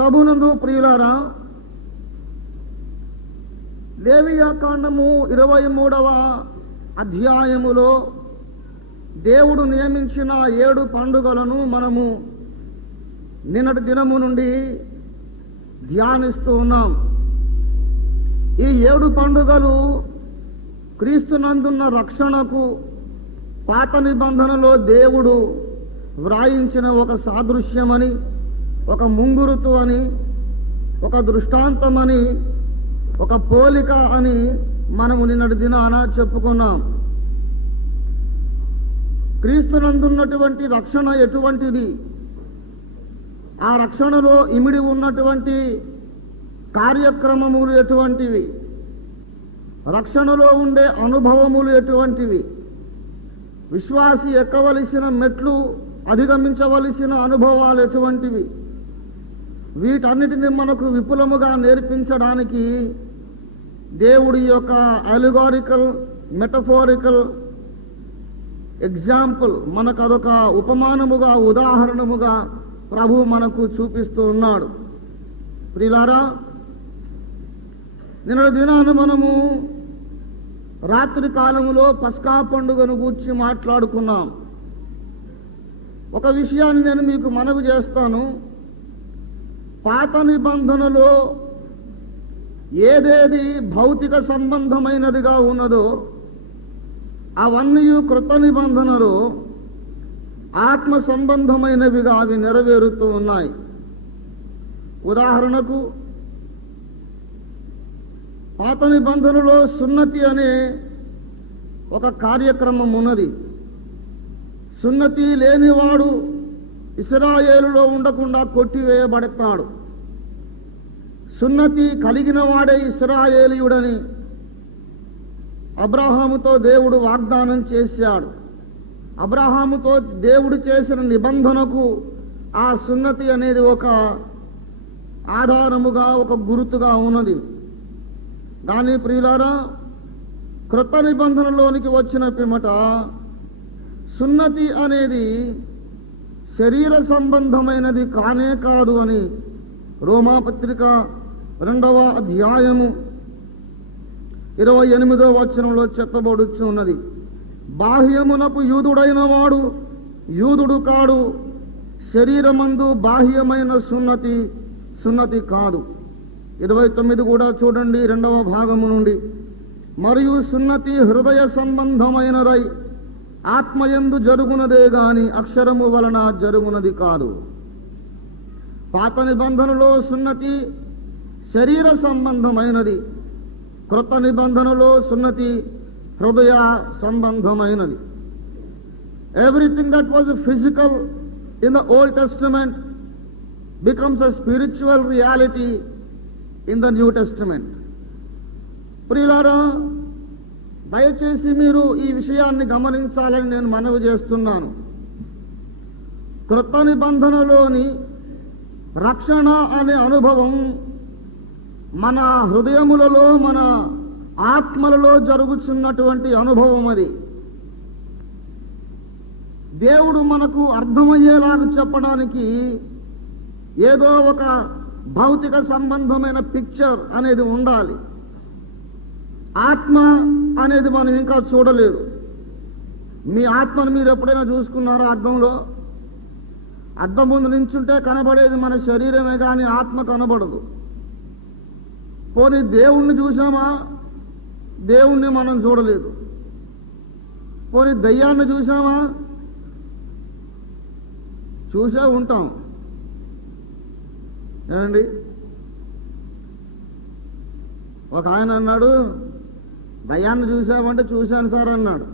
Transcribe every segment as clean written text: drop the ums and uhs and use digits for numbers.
ప్రభునందు ప్రియులారా, లేవియాకాండము 23వ అధ్యాయములో దేవుడు నియమించిన 7 పండుగలను మనము నిన్నటి దినము నుండి ధ్యానిస్తూ ఉన్నాం. ఈ 7 పండుగలు క్రీస్తునందున్న రక్షణకు పాత నిబంధనలో దేవుడు వ్రాయించిన ఒక సాదృశ్యమని, ఒక ముంగురుతు అని, ఒక దృష్టాంతమని, ఒక పోలిక అని మనము నిన్నటి దినాన చెప్పుకున్నాం. క్రీస్తునందున్నటువంటి రక్షణ ఎటువంటిది, ఆ రక్షణలో ఇమిడి ఉన్నటువంటి కార్యక్రమములు ఎటువంటివి, రక్షణలో ఉండే అనుభవములు ఎటువంటివి, విశ్వాసి ఎక్కవలసిన మెట్లు అధిగమించవలసిన అనుభవాలు ఎటువంటివి, వీటన్నిటిని మనకు విపులముగా నేర్పించడానికి దేవుడి యొక్క అలిగారికల్, మెటఫోరికల్ ఎగ్జాంపుల్, మనకు అదొక ఉపమానముగా, ఉదాహరణముగా ప్రభు మనకు చూపిస్తూ ఉన్నాడు. ప్రియులారా, నిన్న దినాన మనము రాత్రి కాలములో పస్కా పండుగను గూర్చి మాట్లాడుకున్నాం. ఒక విషయాన్ని నేను మీకు మనవి చేస్తాను. పాత నిబంధనలో ఏదేది భౌతిక సంబంధమైనదిగా ఉన్నదో అవన్నీ కృత నిబంధనలో ఆత్మ సంబంధమైనవిగా అవి నెరవేరుతూ ఉన్నాయి. ఉదాహరణకు, పాత నిబంధనలో సున్నతి అనే ఒక కార్యక్రమం ఉన్నది. సున్నతి లేనివాడు ఇశ్రాయేలులో ఉండకుండా కొట్టివేయబడతాడు. సున్నతి కలిగిన వాడే ఇశ్రాయేలీయుడని అబ్రహాముతో దేవుడు వాగ్దానం చేశాడు. అబ్రహాముతో దేవుడు చేసిన నిబంధనకు ఆ సున్నతి అనేది ఒక ఆధారముగా, ఒక గుర్తుగా ఉన్నది. కానీ ప్రియులారా, క్రొత్త నిబంధనలోనికి వచ్చిన పిమ్మట సున్నతి అనేది శరీర సంబంధమైనది కానే కాదు అని రోమాపత్రిక 2వ అధ్యాయము 28వ వచనంలో చెప్పబడుచు ఉన్నది. బాహ్యమునకు యూదుడైన వాడు యూదుడు కాడు, శరీరమందు బాహ్యమైన సున్నతి కాదు. 29 కూడా చూడండి, 2వ భాగము నుండి. మరియు సున్నతి హృదయ సంబంధమైనదై ఆత్మయందు జరుగునదే గాని అక్షరము వలన జరుగునది కాదు. పాత నిబంధనలో సున్నతి శరీర సంబంధమైనది, క్రొత్త నిబంధనలో సున్నతి హృదయ సంబంధమైనది. Everything that was physical in the old testament becomes a spiritual reality in the new testament. ప్రియులారా, దయచేసి మీరు ఈ విషయాన్ని గమనించాలని నేను మనవి చేస్తున్నాను. క్రొత్త నిబంధనలోని రక్షణ అనే అనుభవం మన హృదయములలో, మన ఆత్మలలో జరుగుతున్నటువంటి అనుభవం. అది దేవుడు మనకు అర్థమయ్యేలాగా చెప్పడానికి ఏదో ఒక భౌతిక సంబంధమైన పిక్చర్ అనేది ఉండాలి. ఆత్మ అనేది మనం ఇంకా చూడలేదు. మీ ఆత్మను మీరు ఎప్పుడైనా చూసుకున్నారా? అద్దంలో అద్దం ముందు నించుంటే కనబడేది మన శరీరమే కానీ ఆత్మ కనబడదు. పోనీ దేవుణ్ణి చూసామా? దేవుణ్ణి మనం చూడలేదు. పోనీ దయ్యాన్ని చూసామా? చూసే ఉంటాం. ఏమండి, ఒక ఆయన అన్నాడు, దయ్యాన్ని చూసామంటే చూశాను సార్ అన్నాడు.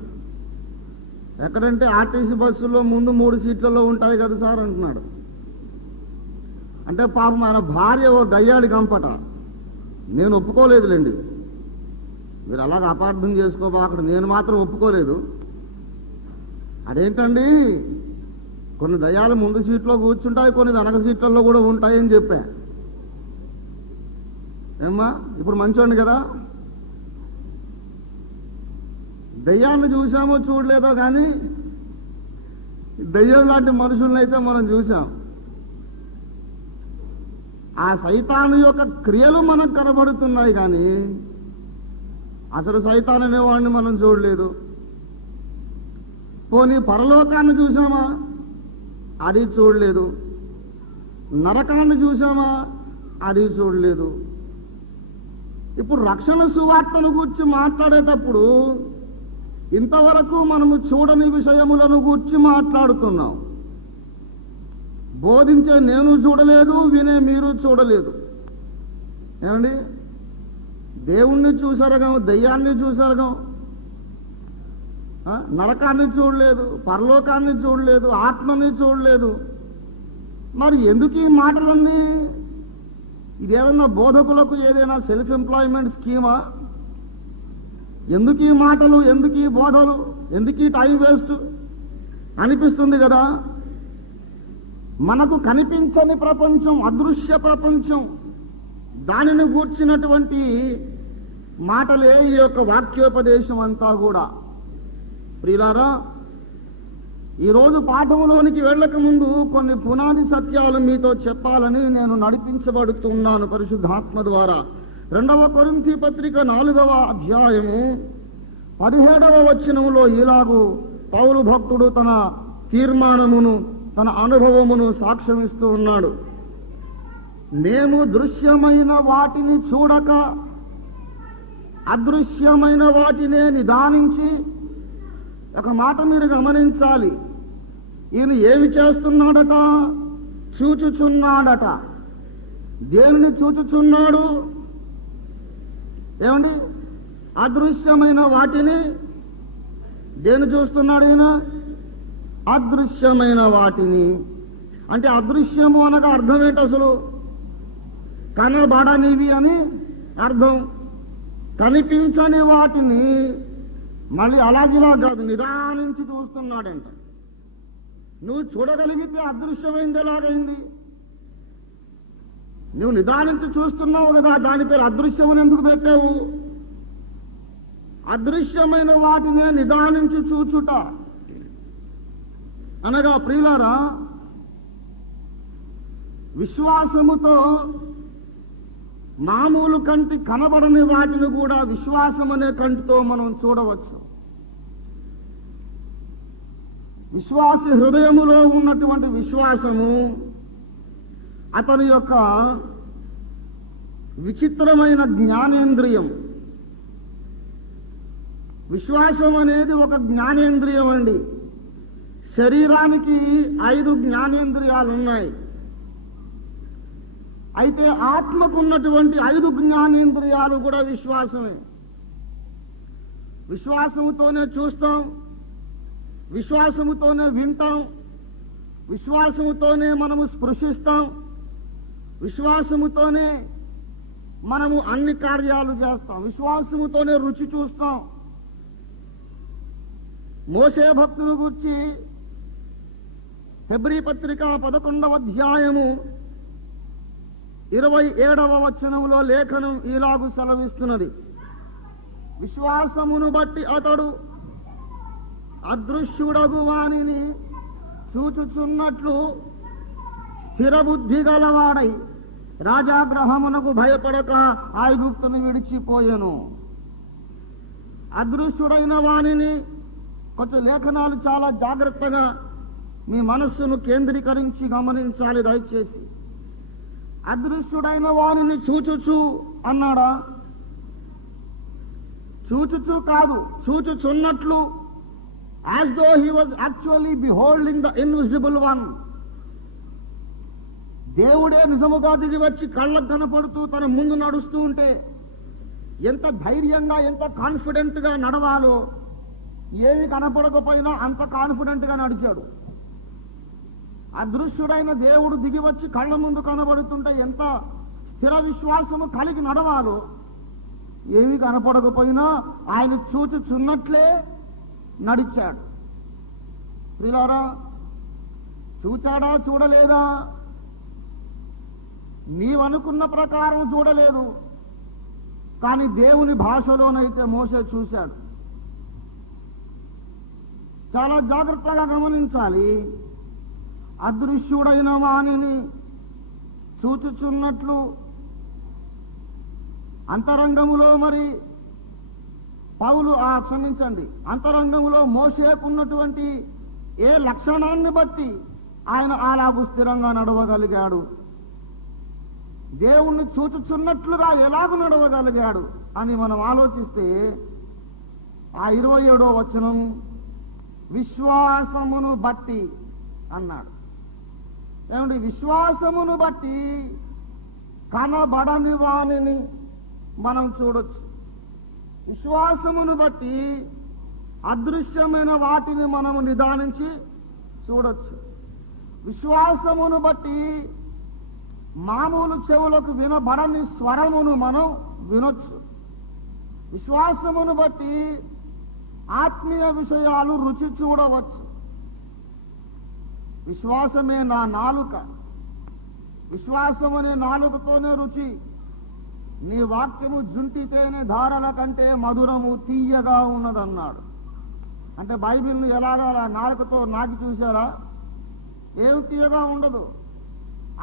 ఎక్కడంటే ఆర్టీసీ బస్సుల్లో ముందు 3 సీట్లలో ఉంటాయి కదా సార్ అంటున్నాడు. అంటే పాపం మన భార్య ఓ దయ్యాడి గంపట. నేను ఒప్పుకోలేదులేండి, మీరు అలాగ అపార్థం చేసుకోబాకడు, నేను మాత్రం ఒప్పుకోలేదు. అదేంటండి, కొన్ని దయ్యాలు ముందు సీట్లో కూర్చుంటాయి, కొన్ని వెనక సీట్లలో కూడా ఉంటాయని చెప్పా. ఏమ్మా, ఇప్పుడు మంచోండి కదా. దయ్యాన్ని చూసామో చూడలేదో కానీ దయ్యం లాంటి మనుషుల్ని అయితే మనం చూసాం. ఆ సైతాను యొక్క క్రియలు మనకు కనబడుతున్నాయి కానీ అసలు సైతాన్ అనేవాడిని మనం చూడలేదు. పోనీ పరలోకాన్ని చూసామా? అది చూడలేదు. నరకాన్ని చూసామా? అది చూడలేదు. ఇప్పుడు రక్షణ సువార్తను గూర్చి మాట్లాడేటప్పుడు ఇంతవరకు మనము చూడని విషయములను గూర్చి మాట్లాడుతున్నాం. బోధించే నేను చూడలేదు, వినే మీరు చూడలేదు. ఏమండి, దేవుణ్ణి చూసారగం, దెయ్యాన్ని చూసారగం, నరకాన్ని చూడలేదు, పరలోకాన్ని చూడలేదు, ఆత్మని చూడలేదు. మరి ఎందుకు ఈ మాటలన్నీ? ఇదేదన్నా బోధకులకు ఏదైనా సెల్ఫ్ ఎంప్లాయ్మెంట్ స్కీమా? ఎందుకు ఈ మాటలు, ఎందుకు ఈ బోధలు, ఎందుకు ఈ టైం వేస్ట్ అనిపిస్తుంది కదా. మనకు కనిపించని ప్రపంచం, అదృశ్య ప్రపంచం, దానిని గూర్చినటువంటి మాటలే ఈ యొక్క వాక్యోపదేశం అంతా కూడా. ప్రియులారా, ఈరోజు పాఠంలోనికి వెళ్ళక ముందు కొన్ని పునాది సత్యాలు మీతో చెప్పాలని నేను నడిపించబడుతున్నాను పరిశుద్ధాత్మ ద్వారా. 2వ కొరింథీ పత్రిక 4వ అధ్యాయము 17వ వచనములో ఇలాగూ పౌలు భక్తుడు తన తీర్మానమును, తన అనుభవమును సాక్ష్యమిస్తూ ఉన్నాడు. మేము దృశ్యమైన వాటిని చూడక అదృశ్యమైన వాటినే నిదానించి. ఒక మాట మీరు గమనించాలి. ఈయన ఏమి చేస్తున్నాడట? చూచుచున్నాడట. దేనిని చూచుచున్నాడు? ఏమండి, అదృశ్యమైన వాటిని. దేని చూస్తున్నాడు ఈయన? అదృశ్యమైన వాటిని. అంటే అదృశ్యము అనగా అర్థం ఏంటి అసలు? కనబడనివి అని అర్థం. కనిపించని వాటిని మళ్ళీ అలాగిలా కాదు, నిదానించి చూస్తున్నాడంట. నువ్వు చూడగలిగితే అదృశ్యమైంది ఎలాగైంది? నువ్వు నిదానించి చూస్తున్నావు కదా, దాని పేరు అదృశ్యమని ఎందుకు పెట్టావు? అదృశ్యమైన వాటినే నిదానించి చూచుట అనగా, ప్రియులారా, విశ్వాసముతో మామూలు కంటి కనబడని వాటిని కూడా విశ్వాసం అనే కంటితో మనం చూడవచ్చు. విశ్వాసి హృదయములో ఉన్నటువంటి విశ్వాసము అతని యొక్క విచిత్రమైన జ్ఞానేంద్రియం. విశ్వాసం అనేది ఒక జ్ఞానేంద్రియం అండి. శరీరానికి 5 జ్ఞానేంద్రియాలు ఉన్నాయి. అయితే ఆత్మకు ఉన్నటువంటి 5 జ్ఞానేంద్రియాలు కూడా విశ్వాసమే. విశ్వాసముతోనే చూస్తాం, విశ్వాసముతోనే వింటాం, విశ్వాసముతోనే మనము స్పృశిస్తాం, విశ్వాసముతోనే మనము అన్ని కార్యాలు చేస్తాం, విశ్వాసముతోనే రుచి చూస్తాం. మోషే భక్తుల గురించి హెబ్రీ పత్రిక 11వ అధ్యాయము 27వ వచనంలో లేఖనం ఇలాగు సెలవిస్తున్నది. విశ్వాసమును బట్టి అతడు అదృశ్యుడగు వానిని చూచుచున్నట్లు స్థిరబుద్ధి గలవాడై రాజాగ్రహమునకు భయపడక ఐగుప్తును విడిచిపోయెను. అదృశ్యుడైన వానిని, కొంచెం లేఖనాలు చాలా జాగ్రత్తగా మీ మనస్సును కేంద్రీకరించి గమనించాలి దయచేసి. అదృశ్యుడైన వానిని చూచుచు అన్నాడా? చూచుచు కాదు, చూచుచున్నట్లు. As though he was actually beholding the invisible one. దేవుడే నిజముగా దిగి వచ్చి కళ్ళకు కనపడుతూ తన ముందు నడుస్తూ ఉంటే ఎంత ధైర్యంగా, ఎంత కాన్ఫిడెంట్ గా నడవాలో, ఏమి కనపడకపోయినా అంత కాన్ఫిడెంట్ గా నడిచాడు. అదృశ్యుడైన దేవుడు దిగి వచ్చి కళ్ళ ముందు కనబడుతుంటే ఎంత స్థిర విశ్వాసము కలిగి నడవాలో, ఏమి కనపడకపోయినా ఆయన చూచుచున్నట్లే నడిచాడు. ప్రియులారా, చూచాడా? చూడలేదా? నీవనుకున్న ప్రకారం చూడలేదు, కానీ దేవుని భాషలోనైతే మోషే చూశాడు. చాలా జాగ్రత్తగా గమనించాలి. అదృశ్యుడైన వానిని చూచుచున్నట్లు అంతరంగములో మరి పౌలు క్షమించండి, అంతరంగంలో మోసేకున్నటువంటి ఏ లక్షణాన్ని బట్టి ఆయన అలాగూ స్థిరంగా నడవగలిగాడు, దేవుణ్ణి చూచుచున్నట్లుగా ఎలాగ నడవగలిగాడు అని మనం ఆలోచిస్తే ఆ 27వ వచనం విశ్వాసమును బట్టి అన్నాడు. ఏమండి, విశ్వాసమును బట్టి కనబడని వానిని మనం చూడొచ్చు. విశ్వాసమును బట్టి అదృశ్యమైన వాటిని మనము నిదానించి చూడొచ్చు. విశ్వాసమును బట్టి మామూలు చెవులకు వినబడని స్వరమును మనం వినొచ్చు. విశ్వాసమును బట్టి ఆత్మీయ విషయాలు రుచి చూడవచ్చు. విశ్వాసమే నా నాలుక, విశ్వాసమనే నాలుకతోనే రుచి. నీ వాక్యము జుంటితేనే ధారల కంటే మధురము తీయగా ఉన్నదన్నాడు. అంటే బైబిల్ను ఎలాగా నాలుకతో నాకి చూశారా? ఏమి తీయగా ఉండదు.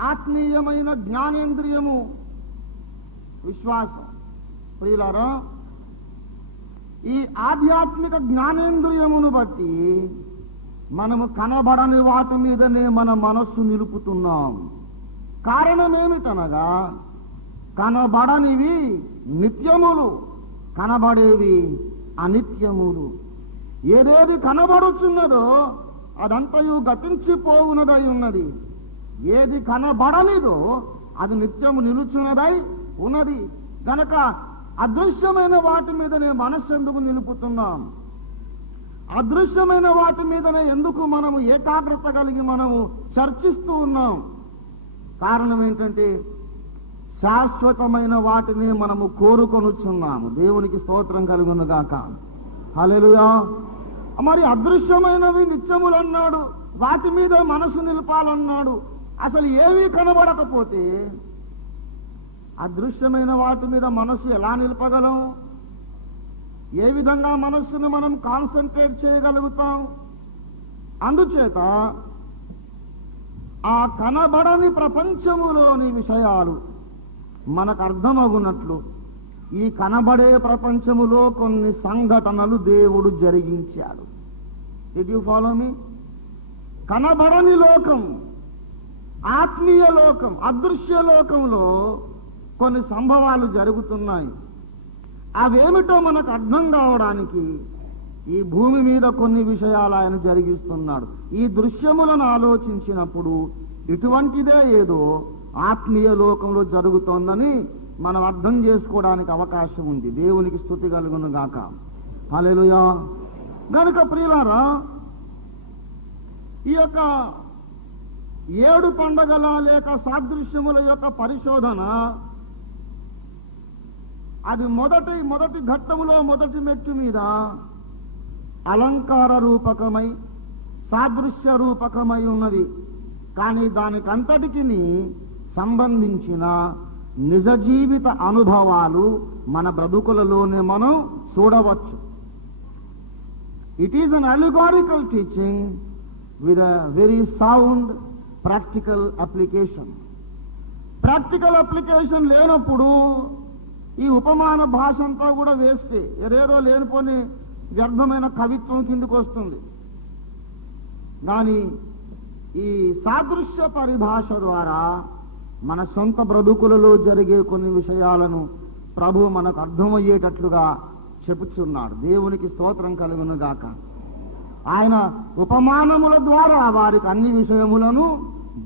ఆత్మీయమైన జ్ఞానేంద్రియము విశ్వాసం. ప్రియులారా, ఈ ఆధ్యాత్మిక జ్ఞానేంద్రియమును బట్టి మనము కనబడని వాటి మీదనే మన మనస్సు నిలుపుతున్నాం. కారణమేమిటనగా కనబడనివి నిత్యములు, కనబడేవి అనిత్యములు. ఏదేది కనబడుచున్నదో అదంతయు గతించిపోవునదై ఉన్నది. ఏది కనబడనిదో అది నిత్యము నిలుచున్నదై ఉన్నది. గనక అదృశ్యమైన వాటి మీదనే మనస్సు ఎందుకు నిలుపుతున్నాం? అదృశ్యమైన వాటి మీదనే ఎందుకు మనము ఏకాగ్రత కలిగి మనము చర్చిస్తూ ఉన్నాం? కారణం ఏంటంటే శాశ్వతమైన వాటిని మనము కోరుకొనుచున్నాము. దేవునికి స్తోత్రం కలుగును గాక. హల్లెలూయా. మరి అదృశ్యమైనవి నిత్యములు అన్నాడు, వాటి మీద మనసు నిలపాలన్నాడు. అసలు ఏమీ కనబడకపోతే అదృశ్యమైన వాటి మీద మనసు ఎలా నిలపగలం? ఏ విధంగా మనస్సును మనం కాన్సన్ట్రేట్ చేయగలుగుతాం? అందుచేత ఆ కనబడని ప్రపంచములోని విషయాలు మనకు అర్థమగునట్లు ఈ కనబడే ప్రపంచములో కొన్ని సంఘటనలు దేవుడు జరిగించాడు. Did you follow me? కనబడని లోకం, ఆత్మీయ లోకం, అదృశ్య లోకంలో కొన్ని సంభవాలు జరుగుతున్నాయి. అవేమిటో మనకు అర్థం కావడానికి ఈ భూమి మీద కొన్ని విషయాలు ఆయన జరిగిస్తున్నాడు. ఈ దృశ్యములను ఆలోచించినప్పుడు ఇటువంటిదే ఏదో ఆత్మీయ లోకంలో జరుగుతోందని మనం అర్థం చేసుకోవడానికి అవకాశం ఉంది. దేవునికి స్తుతి కలుగును గాక. హల్లెలూయా. గనుక ప్రియులారా, ఈ యొక్క 7 పండగల లేక సాదృశ్యముల యొక్క పరిశోధన అది మొదటి ఘట్టములో మొదటి మెట్టు మీద అలంకార రూపకమై సాదృశ్య రూపకమై ఉన్నది. కానీ దానికంతటికి సంబంధించిన నిజ జీవిత అనుభవాలు మన బ్రతుకులలోనే మనం చూడవచ్చు. It is an allegorical teaching with a very sound practical application. Practical application లేనప్పుడు ఈ ఉపమాన భాష అంతా కూడా వేస్తే ఏదేదో లేనిపోని వ్యర్థమైన కవిత్వం కిందకు వస్తుంది. కానీ ఈ సాదృశ్య పరిభాష ద్వారా మన సొంత బ్రతుకులలో జరిగే కొన్ని విషయాలను ప్రభు మనకు అర్థమయ్యేటట్లుగా చెప్పుచున్నాడు. దేవునికి స్తోత్రం కలుగును గాక. ఆయన ఉపమానముల ద్వారా వారికి అన్ని విషయములను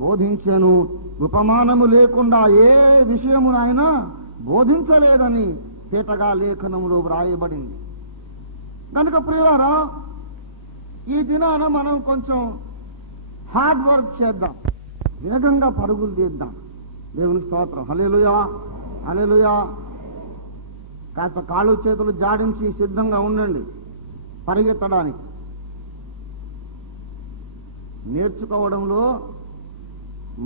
బోధించెను. ఉపమానము లేకుండా ఏ విషయమును ఆయన బోధించలేదని తేటగా లేఖనములో వ్రాయబడింది. కనుక ప్రియులారా, ఈ దినాన మనం కొంచెం హార్డ్ వర్క్ చేద్దాం, వేగంగా పరుగులు తీద్దాం. దేవునికి స్తోత్రం. హల్లెలూయా, హల్లెలూయా. కాస్త కాళ్ళు చేతులు జాడించి సిద్ధంగా ఉండండి పరిగెత్తడానికి. నేర్చుకోవడంలో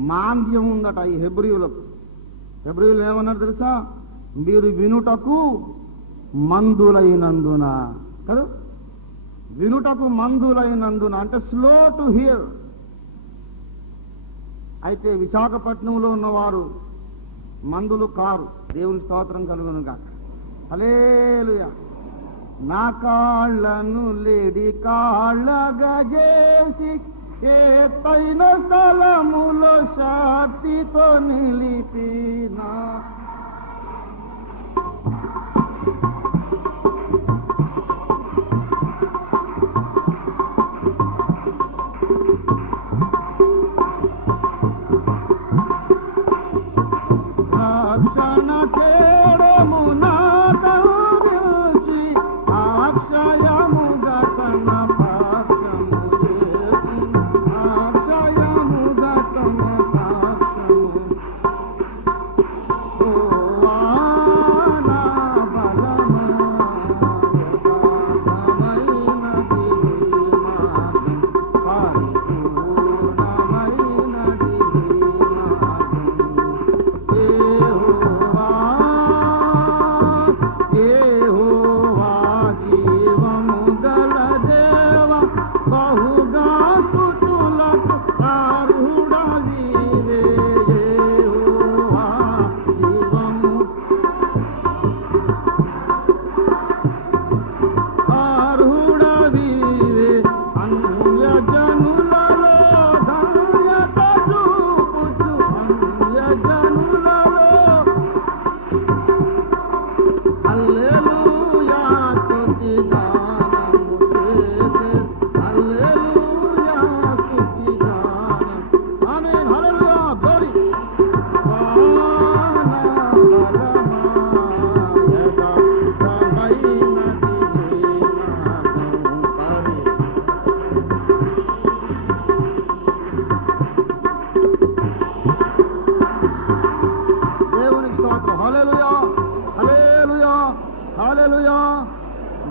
మాంద్యం ఉందట ఈ హెబ్రీయులకు. హెబ్రీయులు ఏమన్నారు తెలుసా? మీరు వినుటకు మందులైనందున కదా, వినుటకు మందులైనందున అంటే స్లో టు హియర్. అయితే విశాఖపట్నంలో ఉన్నవారు మందులు కారు. దేవుని స్తోత్రం కలుగునుగా. హల్లెలూయా. నా కాళ్ళను లేడి కాళ్ళగా చేసి ఎత్తైన స్థలములో శక్తితో నిలిపినా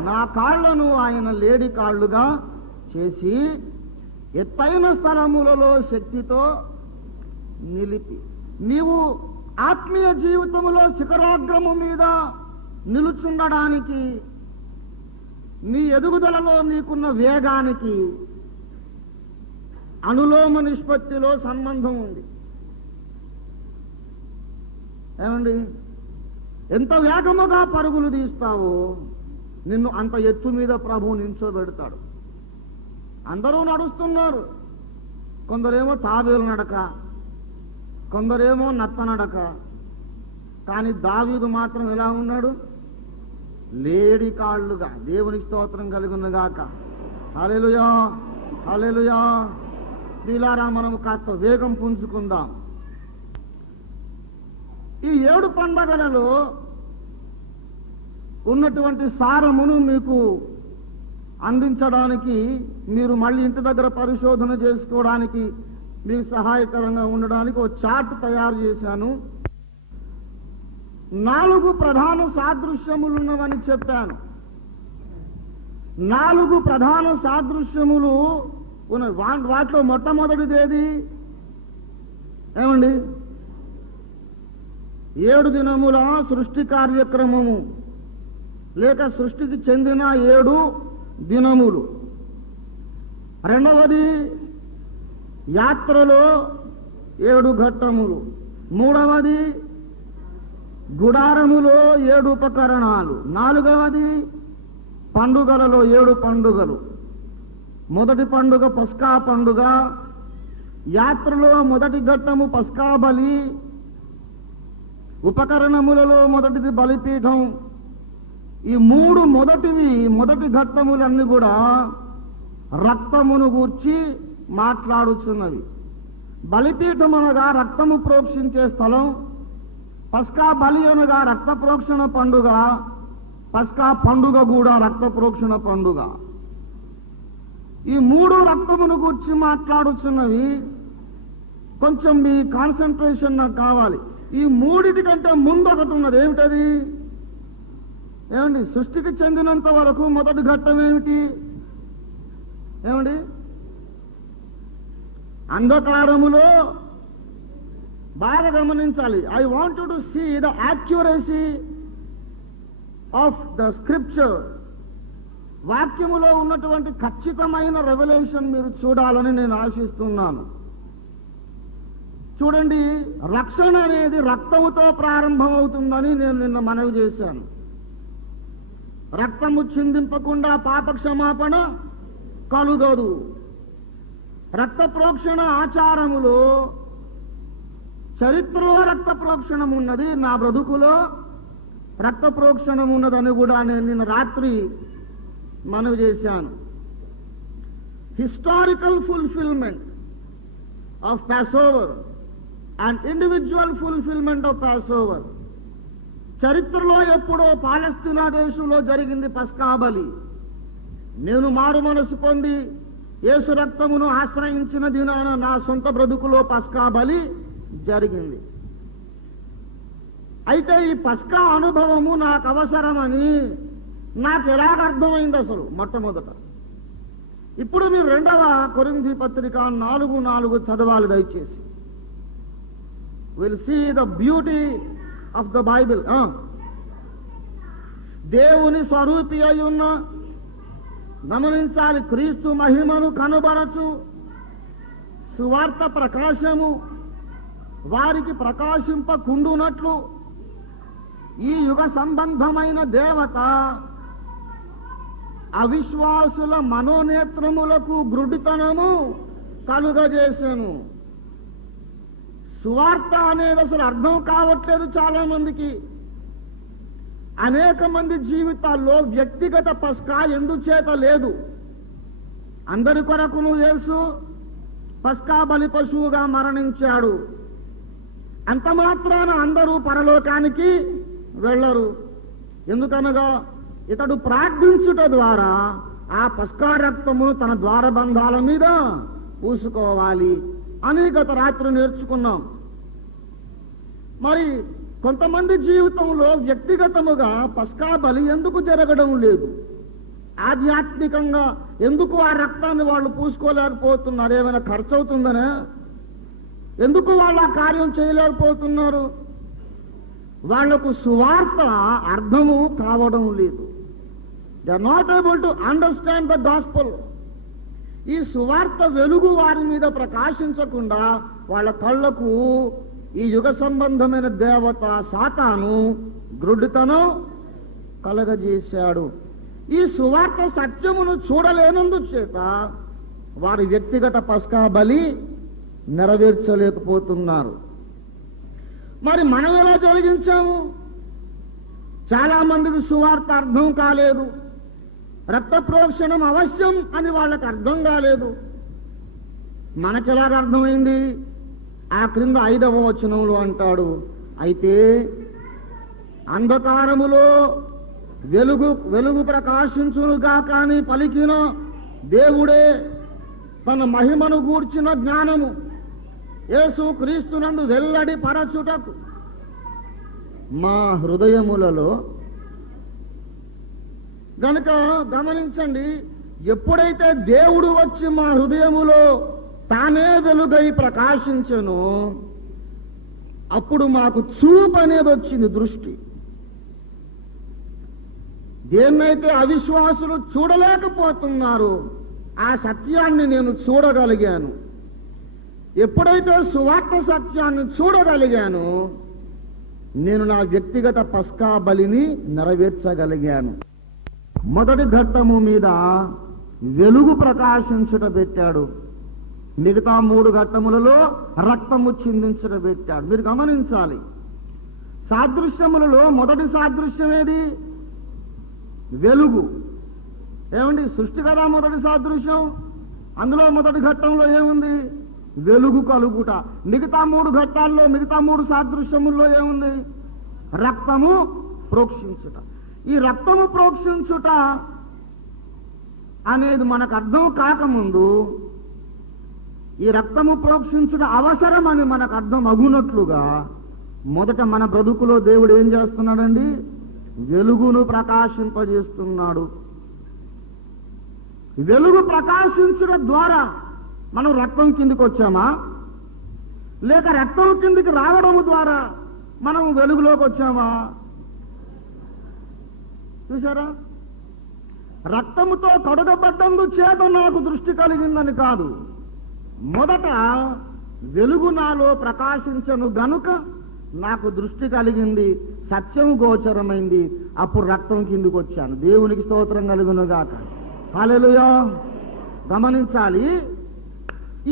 నా కాళ్లను ఆయన లేడి కాళ్లుగా చేసి ఎత్తైన స్థలములలో శక్తితో నిలిపి. నీవు ఆత్మీయ జీవితంలో శిఖరాగ్రము మీద నిలుచుండడానికి, నీ ఎదుగుదలలో నీకున్న వేగానికి అనులోమ నిష్పత్తిలో సంబంధం ఉంది. ఏమండి, ఎంత వేగముగా పరుగులు తీస్తావో నిన్ను అంత ఎత్తు మీద ప్రభువు నించోబెడతాడు. అందరూ నడుస్తున్నారు. కొందరేమో తాబేలు నడక, కొందరేమో నత్త నడక. కానీ దావీదు మాత్రం ఎలా ఉన్నాడు? లేడి కాళ్ళుగా. దేవునికి స్తోత్రం కలుగునుగాక. హల్లెలూయా, హల్లెలూయా. ప్రియులారా, మనం కాస్త వేగం పుంజుకుందాం. ఈ 7 పండగలలో ఉన్నటువంటి సారమును మీకు అందించడానికి, మీరు మళ్ళీ ఇంటి దగ్గర పరిశోధన చేసుకోవడానికి మీకు సహాయకరంగా ఉండడానికి ఒక చార్ట్ తయారు చేశాను. 4 ప్రధాన సాదృశ్యములు ఉన్నవని చెప్పాను. 4 ప్రధాన సాదృశ్యములు ఉన్నాయి. వాటిలో మొట్టమొదటిది ఏది? ఏమండి? 7 దినముల సృష్టి కార్యక్రమము, లేక సృష్టికి చెందిన 7 దినములు. రెండవది యాత్రలో 7 ఘట్టములు. మూడవది గుడారములో 7 ఉపకరణాలు. నాలుగవది పండుగలలో 7 పండుగలు. మొదటి పండుగ పస్కా పండుగ. యాత్రలో మొదటి ఘట్టము పస్కా బలి. ఉపకరణములలో మొదటిది బలిపీఠం. ఈ 3 మొదటి ఘట్టములన్నీ కూడా రక్తమును గూర్చి మాట్లాడుచున్నవి. బలిపీఠం అనగా రక్తము ప్రోక్షించే స్థలం. పస్కా బలి అనగా రక్త ప్రోక్షణ పండుగ. పస్కా పండుగ కూడా రక్త ప్రోక్షణ పండుగ. ఈ 3 రక్తమును గూర్చి మాట్లాడుచున్నవి. కొంచెం మీ కాన్సన్ట్రేషన్ నాకు కావాలి. ఈ 3 కంటే ముందు ఒకటి ఉన్నది. ఏమిటది? ఏమండి? సృష్టికి చెందినంత వరకు మొదటి ఘట్టం ఏమిటి? ఏమండి? అంధకారములో బాగా గమనించాలి. I want to see the accuracy of the scripture. వాక్యములో ఉన్నటువంటి ఖచ్చితమైన రెవల్యూషన్ మీరు చూడాలని నేను ఆశిస్తున్నాను. చూడండి, రక్షణ అనేది రక్తముతో ప్రారంభమవుతుందని నేను నిన్న మనవి చేశాను. రక్తము చిందింపకుండా పాప క్షమాపణ కలుగదు. రక్త ప్రోక్షణ ఆచారములో చరిత్రలో రక్త ప్రోక్షణం ఉన్నది, నా బ్రతుకులో రక్త ప్రోక్షణం ఉన్నదని కూడా నేను నిన్న రాత్రి మనవి చేశాను. Historical fulfilment of passover and individual fulfilment of passover. చరిత్రలో ఎప్పుడో పాలస్తీనా దేశంలో జరిగింది పస్కా బలి. నేను మారు మనసు పొంది యేసు రక్తమును ఆశ్రయించిన దినాన నా సొంత బ్రతుకులో పస్కా బలి జరిగింది. అయితే ఈ పస్కా అనుభవము నాకు అవసరమని నాకు ఎలాగ అర్థమైంది అసలు మొట్టమొదట? ఇప్పుడు మీరు 2వ కొరింథీ పత్రిక 4:4 చదవాలి దయచేసి. Will see the beauty of the Bible. దేవుని స్వరూపి అయి ఉన్న, గమనించాలి, క్రీస్తు మహిమను కనుబరచు సువార్త ప్రకాశము వారికి ప్రకాశింపకుండునట్లు ఈ యుగ సంబంధమైన దేవత అవిశ్వాసుల మనోనేత్రములకు గ్రుడితనము కలుగజేసెను. సువార్త అనేది అసలు అర్థం కావట్లేదు చాలా మందికి. అనేక మంది జీవితాల్లో వ్యక్తిగత పస్కా ఎందుచేత లేదు. అందరి కొరకును యేసు పస్కా బలి పశువుగా మరణించాడు. అంత మాత్రాన అందరూ పరలోకానికి వెళ్ళరు. ఎందుకనగా ఇతడు ప్రార్థించుట ద్వారా ఆ పస్కా రక్తమును తన ద్వారబంధాల మీద పూసుకోవాలి అని గత రాత్రి నేర్చుకున్నాం. మరి కొంతమంది జీవితంలో వ్యక్తిగతముగా పస్కా బలి ఎందుకు జరగడం లేదు? ఆధ్యాత్మికంగా ఎందుకు ఆ రక్తాన్ని వాళ్ళు పూసుకోలేకపోతున్నారు? ఏమైనా ఖర్చు అవుతుందనే? ఎందుకు వాళ్ళు ఆ కార్యం చేయలేకపోతున్నారు? వాళ్లకు సువార్త అర్థము కావడం లేదు. They are not able to understand the gospel. ఈ సువార్త వెలుగు వారి మీద ప్రకాశించకుండా వాళ్ళ కళ్ళకు ఈ యుగ సంబంధమైన దేవత సాతాను గ్రుడ్డితనం కలగజేశాడు. ఈ సువార్త సత్యమును చూడలేనందుచేత వారి వ్యక్తిగత పస్కా బలి నెరవేర్చలేకపోతున్నారు. మరి మనం ఎలా జరిగించాము? చాలా మందికి సువార్త అర్థం కాలేదు. రక్త ప్రోక్షణం అవశ్యం అని వాళ్ళకి అర్థం కాలేదు. మనకెలాగ అర్థమైంది? ఆ క్రింద 5వ వచనంలో అంటాడు, అయితే అంధకారములో వెలుగు ప్రకాశించునుగా కానీ పలికిన దేవుడే తన మహిమను గూర్చిన జ్ఞానము యేసు క్రీస్తునందు వెల్లడి పరచుటకు మా హృదయములలో. గనుక గమనించండి, ఎప్పుడైతే దేవుడు వచ్చి మా హృదయములో తానే వెలుగై ప్రకాశించెను, అప్పుడు మాకు చూపు అనేది వచ్చింది, దృష్టి. దేన్నైతే అవిశ్వాసులు చూడలేకపోతున్నారు ఆ సత్యాన్ని నేను చూడగలిగాను. ఎప్పుడైతే సువార్త సత్యాన్ని చూడగలిగాను, నేను నా వ్యక్తిగత పస్కా బలిని నెరవేర్చగలిగాను. మొదటి ఘట్టము మీద వెలుగు ప్రకాశించుట పెట్టాడు. మిగతా 3 ఘట్టములలో రక్తము చిందించుట పెట్టాడు. మీరు గమనించాలి, సాదృశ్యములలో మొదటి సాదృశ్యం ఏది? వెలుగు. ఏమండి, సృష్టి కదా మొదటి సాదృశ్యం. అందులో మొదటి ఘట్టంలో ఏముంది? వెలుగు కలుగుట. మిగతా 3 ఘట్టాల్లో, మిగతా 3 సాదృశ్యముల్లో ఏముంది? రక్తము ప్రోక్షించుట. ఈ రక్తము ప్రోక్షించుట అనేది మనకు అర్థం కాకముందు, ఈ రక్తము ప్రోక్షించుట అవసరమని మనకు అర్థం అగునట్లుగా మొదట మన బ్రతుకులో దేవుడు ఏం చేస్తున్నాడండి? వెలుగును ప్రకాశింపజేస్తున్నాడు. వెలుగు ప్రకాశించడం ద్వారా మనం రక్తం కిందికి వచ్చామా, లేక రక్తం కిందికి రావడం ద్వారా మనం వెలుగులోకి వచ్చామా? చూసారా? రక్తముతో కడుగబడ్డందు చేత నాకు దృష్టి కలిగిందని కాదు. మొదట వెలుగు నాలో ప్రకాశించను గనుక నాకు దృష్టి కలిగింది, సత్యం గోచరమైంది, అప్పుడు రక్తం కిందికి వచ్చాను. దేవునికి స్తోత్రం కలుగునుగాక. హల్లెలూయా. గమనించాలి,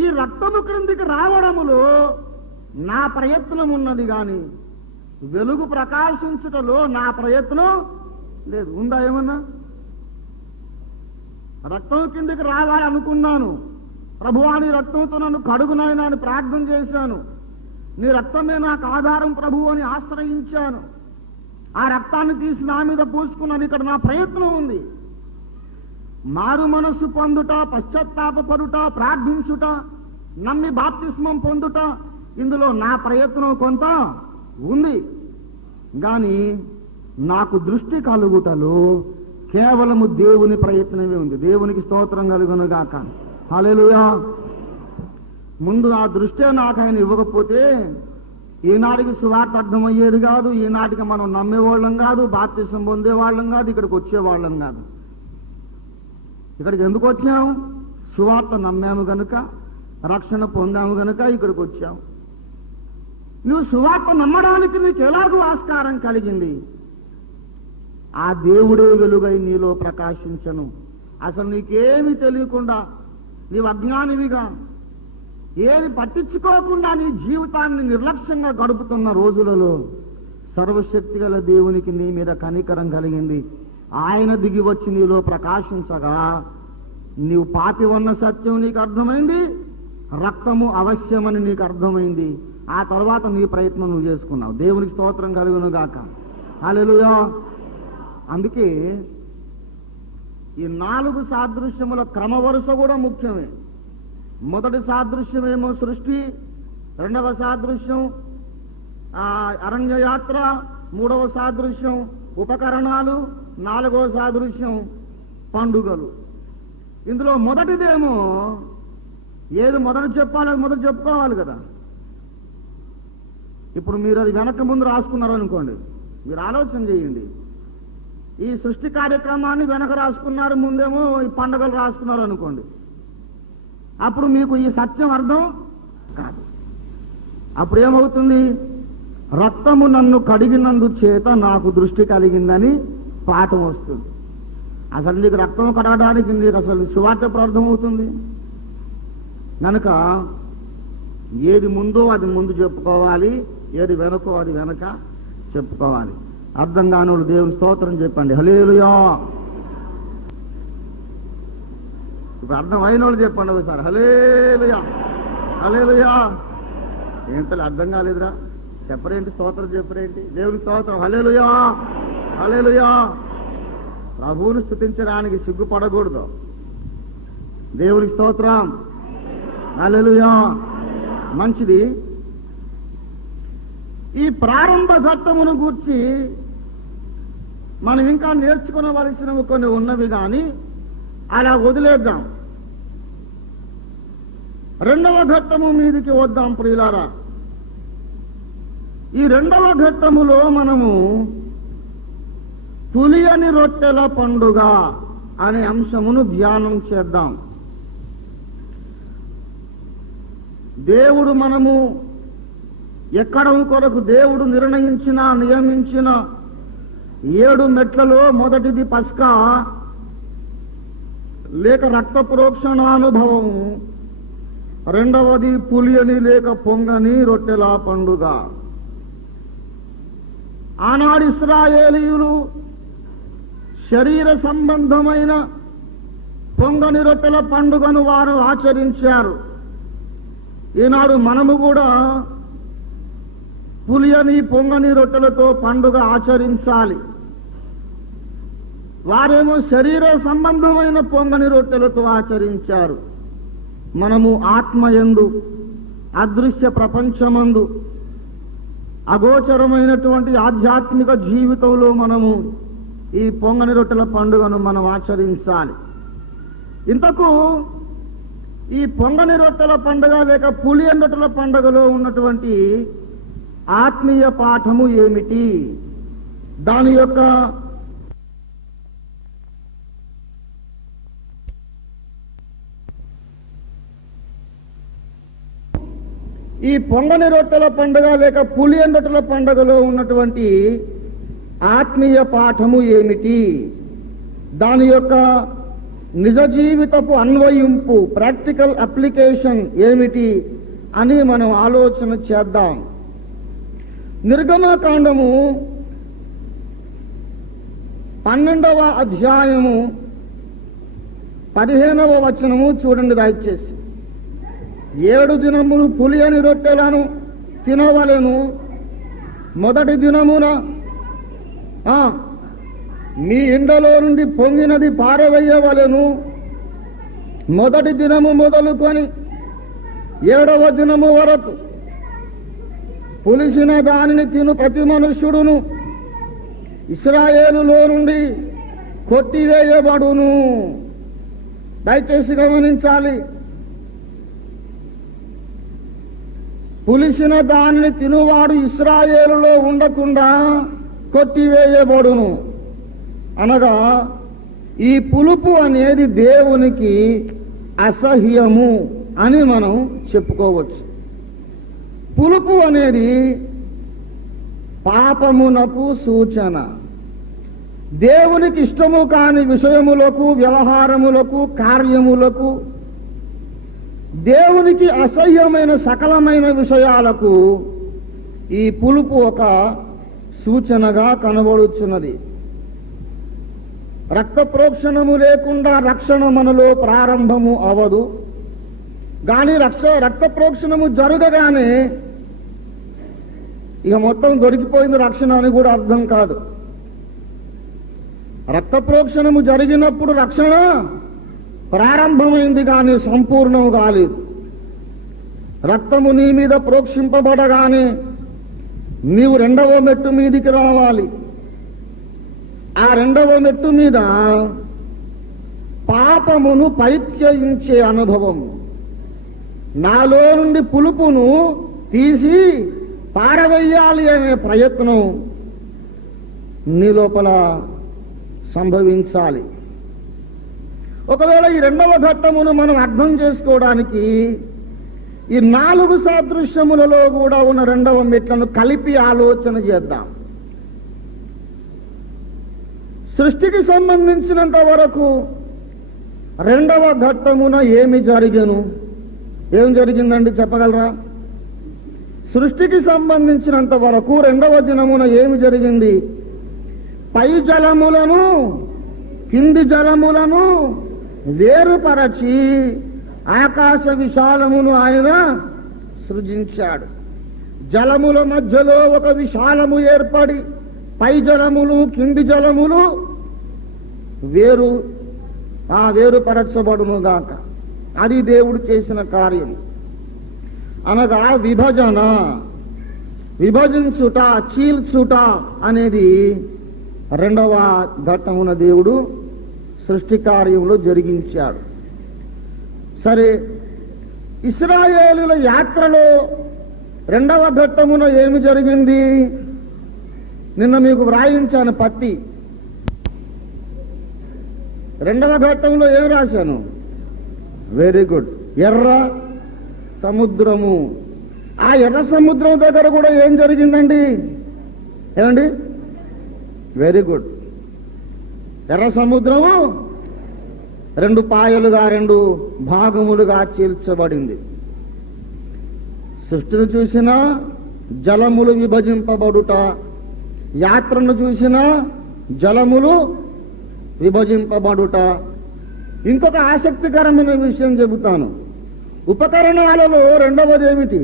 ఈ రక్తము క్రిందికి రావడములో నా ప్రయత్నం ఉన్నది కానీ వెలుగు ప్రకాశించుటలో నా ప్రయత్నం లేదు. ఉందా ఏమన్నా? రక్తం కిందికి రావాలనుకున్నాను, ప్రభువా నీ రక్తంతో నన్ను కడుగునాయనా అని ప్రార్థన చేశాను, నీ రక్తమే నాకు ఆధారం ప్రభువు అని ఆశ్రయించాను, ఆ రక్తాన్ని తీసి నా మీద పూసుకున్నాను. ఇక్కడ నా ప్రయత్నం ఉంది. మారు మనస్సు పొందుట, పశ్చాత్తాపపడుట, ప్రార్థించుట, నమ్మి బాప్తిస్మం పొందుట, ఇందులో నా ప్రయత్నం కొంత ఉంది. కానీ నాకు దృష్టి కలుగుటలో కేవలము దేవుని ప్రయత్నమే ఉంది. దేవునికి స్తోత్రం కలుగునుగాక. హల్లెలూయా. ముందు ఆ దృష్టే నాకు ఆయన ఇవ్వకపోతే ఈనాటికి సువార్త అర్థమయ్యేది కాదు, ఈనాటికి మనం నమ్మేవాళ్ళం కాదు, బాప్తిసం పొందేవాళ్ళం కాదు, ఇక్కడికి వచ్చేవాళ్ళం కాదు. ఇక్కడికి ఎందుకు వచ్చాము? సువార్త నమ్మాము గనుక, రక్షణ పొందాము గనుక ఇక్కడికి వచ్చాము. నువ్వు సువార్త నమ్మడానికి నీకు ఎలాగూ ఆస్కారం కలిగింది? ఆ దేవుడే వెలుగై నీలో ప్రకాశించను. అసలు నీకేమీ తెలియకుండా, నీవు అజ్ఞానివిగా, ఏది పట్టించుకోకుండా నీ జీవితాన్ని నిర్లక్ష్యంగా గడుపుతున్న రోజులలో సర్వశక్తి గల దేవునికి నీ మీద కనికరం కలిగింది. ఆయన దిగి వచ్చి నీలో ప్రకాశించగా నీవు పాపి ఉన్న సత్యం నీకు అర్థమైంది, రక్తము అవశ్యమని నీకు అర్థమైంది. ఆ తర్వాత నీ ప్రయత్నం నువ్వు చేసుకున్నావు. దేవునికి స్తోత్రం కలుగును గాక. హల్లెలూయా. అందుకే ఈ 4 సాదృశ్యముల క్రమ వరుస కూడా ముఖ్యమే. మొదటి సాదృశ్యమేమో సృష్టి, రెండవ సాదృశ్యం అరణ్యయాత్ర, మూడవ సాదృశ్యం ఉపకరణాలు, నాలుగవ సాదృశ్యం పండుగలు. ఇందులో మొదటిదేమో ఏది మొదటి చెప్పాలో మొదటి చెప్పుకోవాలి కదా. ఇప్పుడు మీరు అది వెనక ముందు రాసుకున్నారనుకోండి, మీరు ఆలోచన చేయండి. ఈ సృష్టి కార్యక్రమాన్ని వెనక రాసుకున్నారు, ముందేమో ఈ పండుగలు రాసుకున్నారు అనుకోండి. అప్పుడు మీకు ఈ సత్యం అర్థం కాదు. అప్పుడు ఏమవుతుంది? రక్తము నన్ను కడిగినందు చేత నాకు దృష్టి కలిగిందని పాఠం వస్తుంది. అసలు నీకు రక్తం కడగడానికి నీకు అసలు సువార్త ప్రార్థన అవుతుంది కనుక ఏది ముందో అది ముందు చెప్పుకోవాలి, ఏది వెనకో అది వెనక చెప్పుకోవాలి. అర్థం కాని వాళ్ళు దేవుని స్తోత్రం చెప్పండి. హల్లెలూయా. ఇప్పుడు అర్థం అయిన వాళ్ళు చెప్పండి ఒకసారి. హల్లెలూయా, హల్లెలూయా. ఏంటో అర్థం కాలేదురా, చెప్పరేంటి? స్తోత్రం చెప్పరేంటి? దేవుని స్తోత్రం. హల్లెలూయా, హల్లెలూయా. ప్రభువుని స్తుతించడానికి సిగ్గుపడకూడదు. దేవునికి స్తోత్రం. హల్లెలూయా. మంచిది. ఈ ప్రారంభ ఘట్టమును గూర్చి మనం ఇంకా నేర్చుకునవలసినవి కొన్ని ఉన్నవి కానీ అలా వదిలేద్దాం. రెండవ ఘట్టము మీదికి వద్దాం ప్రియులారా. ఈ రెండవ ఘట్టములో మనము పులియని రొట్టెల పండుగ అనే అంశమును ధ్యానం చేద్దాం. దేవుడు మనము ఎక్కడం కొరకు దేవుడు నిర్ణయించిన నియమించిన 7 మెట్లలో మొదటిది పస్కా లేక రక్త ప్రోక్షణానుభవము, రెండవది పులియని లేక పొంగని రొట్టెల పండుగ. ఆనాడు ఇశ్రాయేలీయులు శరీర సంబంధమైన పొంగని రొట్టెల పండుగను వారు ఆచరించారు. ఈనాడు మనము కూడా పులియని పొంగని రొట్టెలతో పండుగ ఆచరించాలి. వారేమో శరీర సంబంధమైన పొంగని రొట్టెలతో ఆచరించారు. మనము ఆత్మయందు, అదృశ్య ప్రపంచమందు, అగోచరమైనటువంటి ఆధ్యాత్మిక జీవితంలో మనము ఈ పొంగని రొట్టెల పండుగను మనం ఆచరించాలి. ఇంతకు ఈ పొంగని రొట్టెల పండుగ లేక పులియని రొట్టెల పండుగలో ఉన్నటువంటి ఆత్మీయ పాఠము ఏమిటి? దాని యొక్క ఈ పొంగని రొట్టెల పండుగ లేక పులియని రొట్టెల పండుగలో ఉన్నటువంటి ఆత్మీయ పాఠము ఏమిటి, దాని యొక్క నిజ జీవితపు అన్వయింపు, ప్రాక్టికల్ అప్లికేషన్ ఏమిటి అని మనం ఆలోచన చేద్దాం. నిర్గమకాండము 12వ అధ్యాయము 15వ వచనము చూడండి దయచేసి. 7 దినములు పులియని రొట్టెలను తినవలెను. మొదటి దినమున మీ ఇండలో నుండి పొంగినది పారవేయవలెను. మొదటి దినము మొదలుకొని 7వ దినము వరకు పులిసిన దానిని తిను ప్రతి మనుష్యుడును ఇశ్రాయేలులో నుండి కొట్టివేయబడును. దయచేసి గమనించాలి. పులిసిన దానిని తినువాడు ఇశ్రాయేలులో ఉండకుండా కొట్టివేయబడును. అనగా ఈ పులుపు అనేది దేవునికి అసహ్యము అని మనం చెప్పుకోవచ్చు. పులుపు అనేది పాపమునకు సూచన. దేవునికి ఇష్టము కాని విషయములకు, వ్యవహారములకు, కార్యములకు, దేవునికి అసహ్యమైన సకలమైన విషయాలకు ఈ పులుపు ఒక సూచనగా కనబడుచున్నది. రక్త ప్రోక్షణము లేకుండా రక్షణ మనలో ప్రారంభము అవదు. కానీ రక్త ప్రోక్షణము జరగగానే ఇక మొత్తం దొరికిపోయింది రక్షణ అని కూడా అర్థం కాదు. రక్త ప్రోక్షణము జరిగినప్పుడు రక్షణ ప్రారంభమైంది కానీ సంపూర్ణం కాలేదు. రక్తము నీ మీద ప్రోక్షింపబడగానే నీవు 2వ మెట్టు మీదికి రావాలి. ఆ 2వ మెట్టు మీద పాపమును పరిత్యజించే అనుభవం, నాలో నుండి పులుపును తీసి పారవేయాలి అనే ప్రయత్నం నీ లోపల సంభవించాలి. ఒకవేళ ఈ 2వ ఘట్టమును మనం అర్థం చేసుకోవడానికి ఈ 4 సాదృశ్యములలో కూడా ఉన్న 2వ మెట్లను కలిపి ఆలోచన చేద్దాం. సృష్టికి సంబంధించినంత వరకు 2వ ఘట్టమున ఏమి జరిగెను? ఏం జరిగిందండి చెప్పగలరా? సృష్టికి సంబంధించినంత వరకు 2వ దినమున ఏమి జరిగింది? పై జలములను కింది జలములను వేరుపరచి ఆకాశ విశాలమును ఆయన సృజించాడు. జలముల మధ్యలో ఒక విశాలము ఏర్పడి పై జలములు కింది జలములు వేరుపరచబడును గాక. అది దేవుడు చేసిన కార్యం. అనగా విభజించుట, చీల్చుట అనేది 2వ ఘట్టమున దేవుడు సృష్టి కార్యంలో జరిగించాడు. సరే, ఇశ్రాయేలుల యాత్రలో 2వ ఘట్టమున ఏమి జరిగింది? నిన్న మీకు వ్రాయించాను పట్టి. 2వ ఘట్టంలో ఏమి రాశాను? Very good. ఎర్ర సముద్రము. ఆ ఎర్ర సముద్రం దగ్గర కూడా ఏం జరిగిందండి? ఏమండి? Very good. ఎర్ర సముద్రము 2 పాయలుగా 2 భాగములుగా చీల్చబడింది. సృష్టిని చూసినా జలములు విభజింపబడుట, యాత్రను చూసినా జలములు విభజింపబడుట. ఇంకొక ఆసక్తికరమైన విషయం చెబుతాను. ఉపకరణాలలో 2వది ఏమిటి?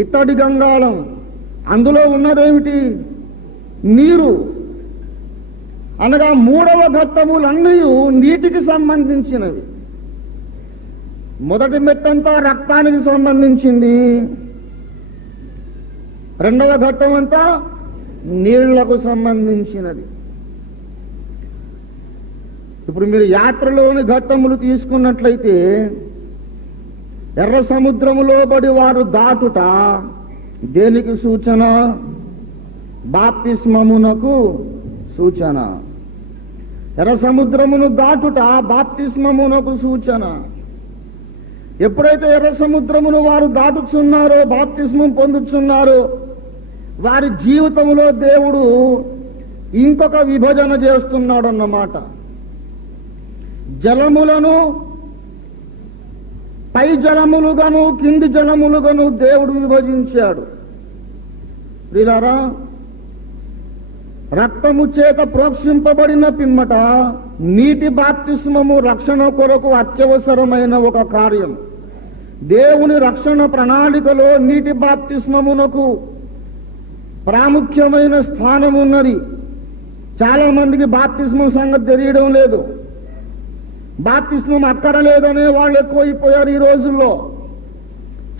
ఇత్తడి గంగాళం. అందులో ఉన్నదేమిటి? నీరు. అనగా 3వ ఘట్టములన్నీ నీటికి సంబంధించినవి. మొదటి మెట్టంతా రక్తానికి సంబంధించింది, 2వ ఘట్టం అంతా నీళ్లకు సంబంధించినది. ఇప్పుడు మీరు యాత్రలోని ఘట్టములు తీసుకున్నట్లయితే ఎర్ర సముద్రములో బడి వారు దాటుట దేనికి సూచన? బాప్తిస్మమునకు సూచన. ఎర్ర సముద్రమును దాటుట బాప్తిస్మమునకు సూచన. ఎప్పుడైతే ఎర్ర సముద్రమును వారు దాటుచున్నారో, బాప్తిస్మం పొందుచున్నారో, వారి జీవితంలో దేవుడు ఇంకొక విభజన చేస్తున్నాడు అన్నమాట. జలములను పై జలములుగాను కింది జలములుగాను దేవుడు విభజించాడు. ప్రియులారా, రక్తము చేత ప్రోక్షింపబడిన పిమ్మట నీటి బాప్తిస్మము రక్షణ కొరకు అత్యవసరమైన ఒక కార్యం. దేవుని రక్షణ ప్రణాళికలో నీటి బాప్తిస్మమునకు ప్రాముఖ్యమైన స్థానం ఉన్నది. చాలా మందికి బాప్తిస్మం సంగతి తెలియడం లేదు. బాప్తిస్మం అక్కరలేదనే వాళ్ళు ఎక్కువైపోయారు ఈ రోజుల్లో.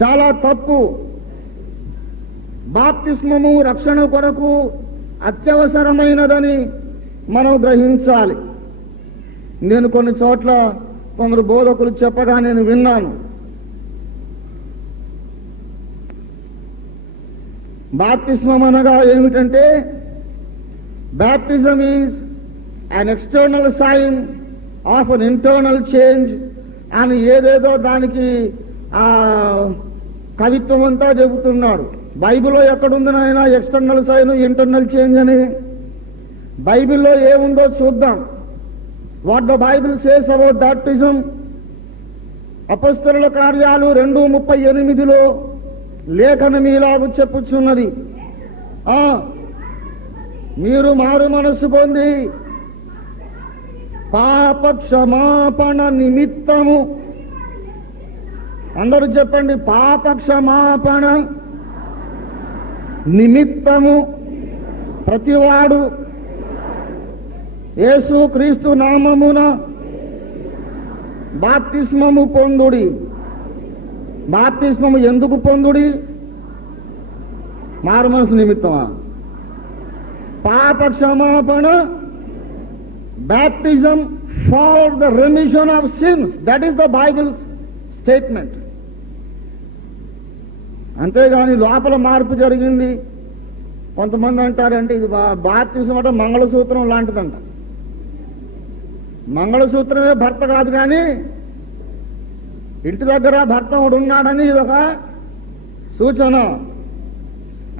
చాలా తప్పు. బాప్తిస్మము రక్షణ కొరకు అత్యవసరమైనదని మనం గ్రహించాలి. నేను కొన్ని చోట్ల కొందరు బోధకులు చెప్పగా నేను విన్నాను. బాప్తిస్మం అనగా ఏమిటంటే, baptism is an external sign of an internal change అని ఏదేదో దానికి కవిత్వం అంతా చెబుతున్నాడు. బైబిల్లో ఎక్కడుంది నాయన ఎక్స్టర్నల్ సైన్ ఇంటర్నల్ చేంజ్ అని? బైబిల్లో ఏముందో చూద్దాం. What the Bible says about baptism. అపొస్తలుల కార్యాలు 2:38 లేఖనం ఇలాగ చెప్పుచున్నది, మీరు మారు మనస్సు పొంది పాప క్షమాపణ నిమిత్తము, అందరూ చెప్పండి, పాప క్షమాపణ నిమిత్తము ప్రతివాడు యేసు క్రీస్తు నామమున బాప్తిస్మము పొందుడి. బాప్తిస్మము ఎందుకు పొందుడి? మారు మనసు నిమిత్తమా? పాప క్షమాపణ, baptism for the remission of sins. That is the Bible's statement. అంతేగాని లోపల మార్పు జరిగింది. కొంతమంది అంటారంటే ఇది బాప్తిజం అంటే మంగళసూత్రం లాంటిదంట. మంగళసూత్రమే భర్త కాదు, కానీ ఇంటి దగ్గర భర్త ఒకడు ఉన్నాడని ఇదొక సూచన.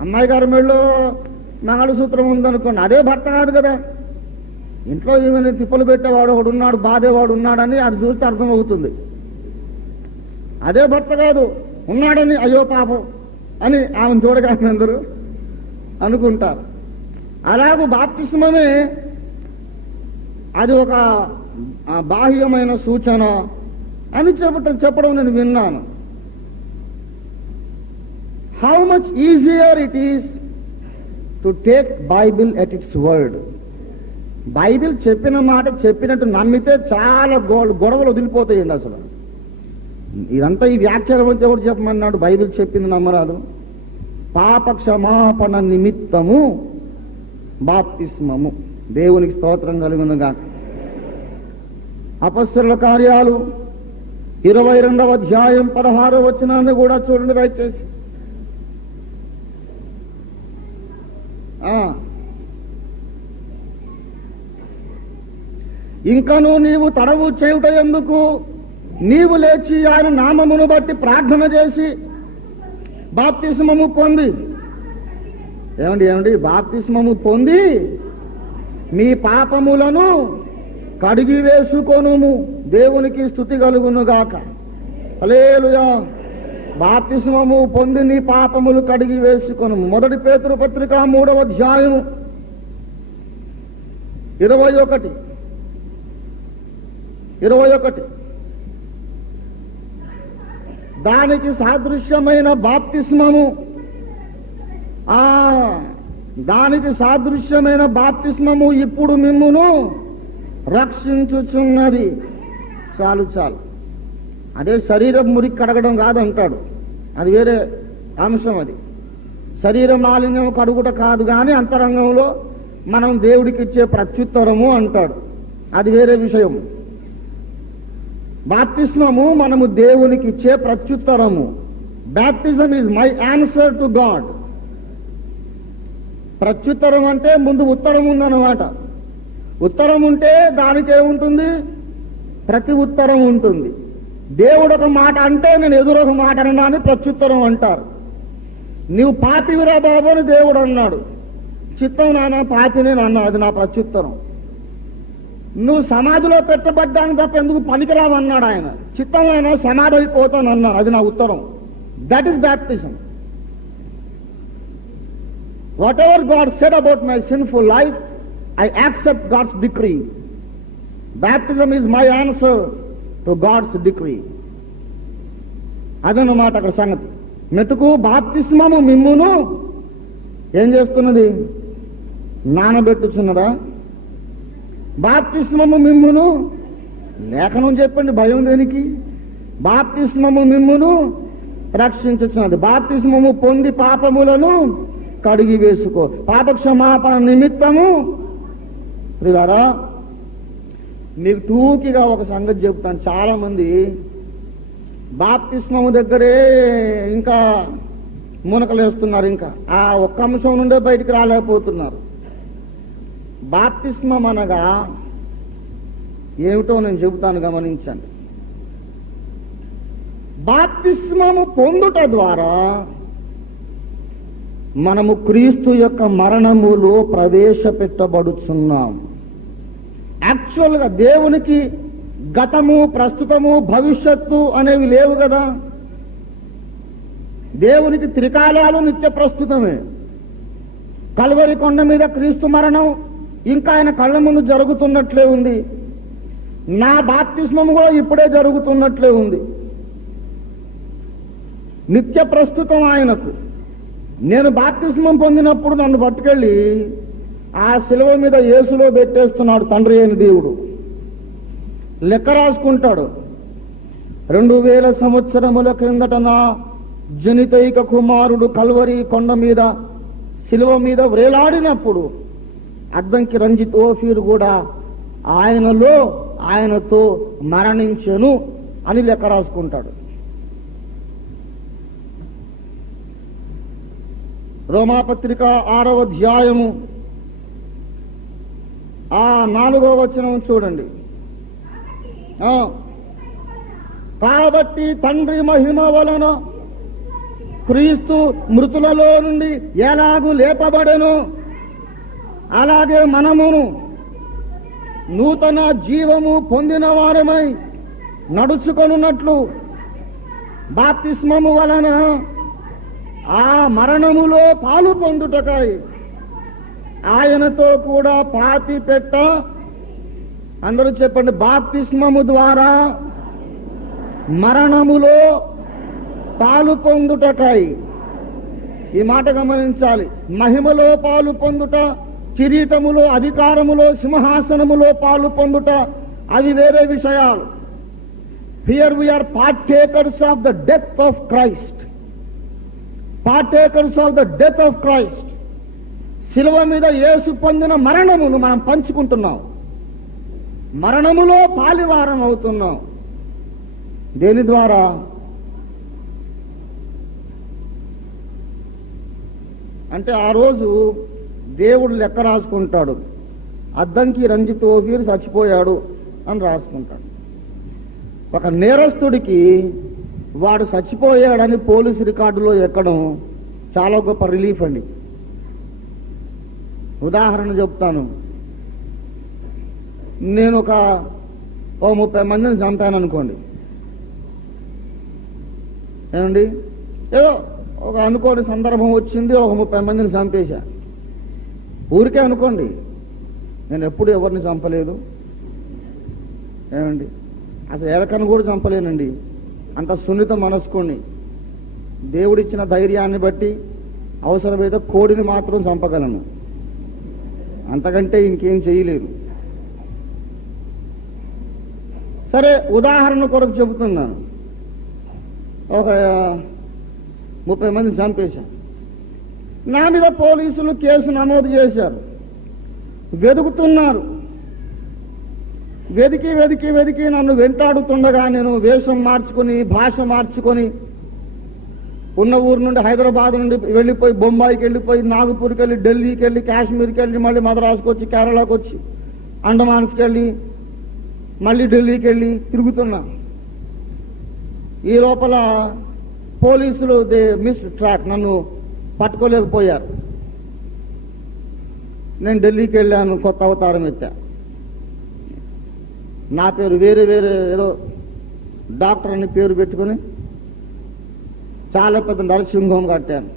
అమ్మాయి గారి మెళ్ళో మంగళసూత్రం ఉందనుకోండి, అదే భర్త కాదు కదా. ఇంట్లో ఈమెను తిప్పలు పెట్టేవాడు ఒకడు ఉన్నాడు, బాధేవాడు ఉన్నాడని అది చూస్తే అర్థమవుతుంది. అదే భర్త కాదు, ఉన్నాడని అయ్యో పాపం అని ఆమెను చూడగానే అందరూ అనుకుంటారు. అలాగే బాప్తిస్మమే అది ఒక బాహ్యమైన సూచన అని చెప్పడం నేను విన్నాను. How much easier it is to take Bible at its word. Bible చెప్పిన మాట చెప్పినట్టు నమ్మితే చాలా గొడవలు వదిలిపోతాయండి. అసలు ఇదంతా ఈ వ్యాఖ్యానం అంతా ఎవరు చెప్పమన్నాడు? బైబిల్ చెప్పింది నమ్మరాదు. పాప క్షమాపణ నిమిత్తము బాప్తిస్మము. దేవునికి స్తోత్రం కలుగునుగా. అపొస్తలుల కార్యాలు 22వ అధ్యాయం 16వ వచనాన్ని కూడా చూడండి దయచేసి. ఇంకను నీవు తడవు చేయుట ఎందుకు? నీవు లేచి ఆయన నామమును బట్టి ప్రార్థన చేసి బాప్తిస్మము పొంది, ఏమండి బాప్తిస్మము పొంది మీ పాపములను కడిగి వేసుకొనుము. దేవునికి స్తుతి కలుగునుగాక. హల్లెలూయా. బాప్తిస్మము పొంది నీ పాపములు కడిగి వేసుకొనుము. 1 పేతురు పత్రిక 3వ అధ్యాయము 21 దానికి సాదృశ్యమైన బాప్తిస్మము, దానికి సాదృశ్యమైన బాప్తిస్మము ఇప్పుడు మిమ్మును రక్షించుచున్నది. చాలు. అదే శరీరం మురికి కడగడం కాదంటాడు, అది వేరే అంశం. అది శరీరం మాలిన్యం కడుగుట కాదు, కానీ అంతరంగంలో మనం దేవుడికి ఇచ్చే ప్రత్యుత్తరము అంటాడు, అది వేరే విషయం. బాప్తిస్మము మనము దేవునికి ఇచ్చే ప్రత్యుత్తరము. Baptism is my answer to God. ప్రత్యుత్తరం అంటే ముందు ఉత్తరం ఉందన్నమాట. ఉత్తరం ఉంటే దానికి ఏముంటుంది? ప్రతి ఉత్తరం ఉంటుంది. దేవుడు ఒక మాట అంటే నేను ఎదురొక మాట అన్నా అని ప్రత్యుత్తరం అంటారు. నీవు పాపివిరా బాబు అని దేవుడు అన్నాడు. చిత్తం నాన్న పాపిని అన్నా, అది నా ప్రత్యుత్తరం. నువ్వు సమాధిలో పెట్టబడ్డాను తప్ప ఎందుకు పనికిరావు అన్నాడు ఆయన. చిత్తం ఆయన సమాధి అయిపోతాను అన్నాను, అది నా ఉత్తరం. That is baptism. Whatever God said about my sinful life, I accept God's decree. Baptism is my answer to God's decree. అదన్నమాట అక్కడ సంగతి. మెటుకు బాప్తిస్మము మిమ్మును ఏం చేస్తున్నది? నానబెట్టుచున్నదా? బాప్తిస్మము మిమ్మును, లేఖనం చెప్పండి, భయం దేనికి? బాప్తిస్మము మిమ్మును రక్షించుచున్నది. బాప్తిస్మము పొంది పాపములను కడిగి వేసుకో, పాపక్షమాపణ నిమిత్తము. ప్రియులారా, మీకు టూకిగా ఒక సంగతి చెప్తాను. చాలా మంది బాప్తిస్మము దగ్గరే ఇంకా మునకలేస్తున్నారు. ఇంకా ఆ ఒక్క అంశం నుండే బయటికి రాలేకపోతున్నారు. బాప్తిస్మం అనగా ఏమిటో నేను చెబుతాను, గమనించండి. బాప్తిస్మము పొందుట ద్వారా మనము క్రీస్తు యొక్క మరణములో ప్రవేశపెట్టబడుచున్నాం. యాక్చువల్గా దేవునికి గతము, ప్రస్తుతము, భవిష్యత్తు అనేవి లేవు కదా. దేవునికి త్రికాలాలు నిత్య ప్రస్తుతమే. కల్వరి కొండ మీద క్రీస్తు మరణం ఇంకా ఆయన కళ్ళ ముందు జరుగుతున్నట్లే ఉంది. నా బాప్తిస్మము కూడా ఇప్పుడే జరుగుతున్నట్లే ఉంది. నిత్య ప్రస్తుతం ఆయనకు. నేను బాప్తిస్మం పొందినప్పుడు నన్ను పట్టుకెళ్ళి ఆ శిలువ మీద యేసులో పెట్టేస్తున్నాడు తండ్రి అయిన దేవుడు. లెక్క రాసుకుంటాడు. 2000 సంవత్సరముల క్రిందట నా జనితైక కుమారుడు కల్వరి కొండ మీద శిలువ మీద వ్రేలాడినప్పుడు అద్దంకి రంజిత్ ఓఫీర్ కూడా ఆయనలో ఆయనతో మరణించెను అని లెక్క రాసుకుంటాడు. రోమాపత్రిక 6వ అధ్యాయము 4వ వచనం చూడండి. కాబట్టి తండ్రి మహిమ వలన క్రీస్తు మృతులలో నుండి ఎలాగూ లేపబడెను, అలాగే మనమును నూతన జీవము పొందిన వారమై నడుచుకొనున్నట్లు బాప్తిస్మము వలన ఆ మరణములో పాలు పొందుటకై ఆయనతో కూడా పాతి పెట్ట. అందరూ చెప్పండి, బాప్తిస్మము ద్వారా మరణములో పాలు పొందుటకై. ఈ మాట గమనించాలి. మహిమలో పాలు పొందుట, కిరీటములో, అధికారములో, సింహాసనములో పాలు పొందుట అవి వేరే విషయాలు. Here we are partakers of the death of Christ. Partakers of the death of Christ. శిలువ మీద యేసు పొందిన మరణమును మనం పంచుకుంటున్నాం. మరణములో పాలివారం అవుతున్నాం. దేని ద్వారా? అంటే ఆ రోజు దేవుడు లెక్క రాసుకుంటాడు. అద్దంకి రంజిత్ ఓఫీర్ చచ్చిపోయాడు అని రాసుకుంటాడు. ఒక నేరస్తుడికి వాడు చచ్చిపోయాడని పోలీసు రికార్డులో ఎక్కడం చాలా గొప్ప రిలీఫ్ అండి. ఉదాహరణ చెప్తాను. నేను ఒక 30 మందిని చంపాను అనుకోండి. ఏమండి, ఏదో ఒక అనుకోని సందర్భం వచ్చింది, ఒక 30 మందిని చంపేశా. ఊరికే అనుకోండి, నేను ఎప్పుడు ఎవరిని చంపలేదు. ఏమండి, అసలు ఎలకను కూడా చంపలేనండి. అంత సున్నిత మనస్కుని. దేవుడిచ్చిన ధైర్యాన్ని బట్టి అవసరమైతే కోడిని మాత్రం చంపగలను, అంతకంటే ఇంకేం చేయలేను. సరే, ఉదాహరణ కొరకు చెబుతున్నాను. ఒక 30 మందిని చంపేశాను. నా మీద పోలీసులు కేసు నమోదు చేశారు. వెతుకుతున్నారు. వెతికి వెతికి వెతికి నన్ను వెంటాడుతుండగా నేను వేషం మార్చుకొని, భాష మార్చుకొని, ఉన్న ఊరు నుండి హైదరాబాద్ నుండి వెళ్ళిపోయి, బొంబాయికి వెళ్ళిపోయి, నాగపూర్కి వెళ్ళి, ఢిల్లీకి వెళ్ళి, కాశ్మీర్కి వెళ్ళి, మళ్ళీ మద్రాసుకు వచ్చి, కేరళకు వచ్చి, అండమాన్స్కి వెళ్ళి, మళ్ళీ ఢిల్లీకి వెళ్ళి తిరుగుతున్నా. ఈ లోపల పోలీసులు దే మిస్ ట్రాక్, నన్ను పట్టుకోలేకపోయారు. నేను ఢిల్లీకి వెళ్ళాను, కొత్త అవతారం ఎత్తా. నా పేరు వేరే వేరే ఏదో డాక్టర్ అని పేరు పెట్టుకుని చాలా పెద్ద నర్సింగ్ హోమ్ కట్టాను.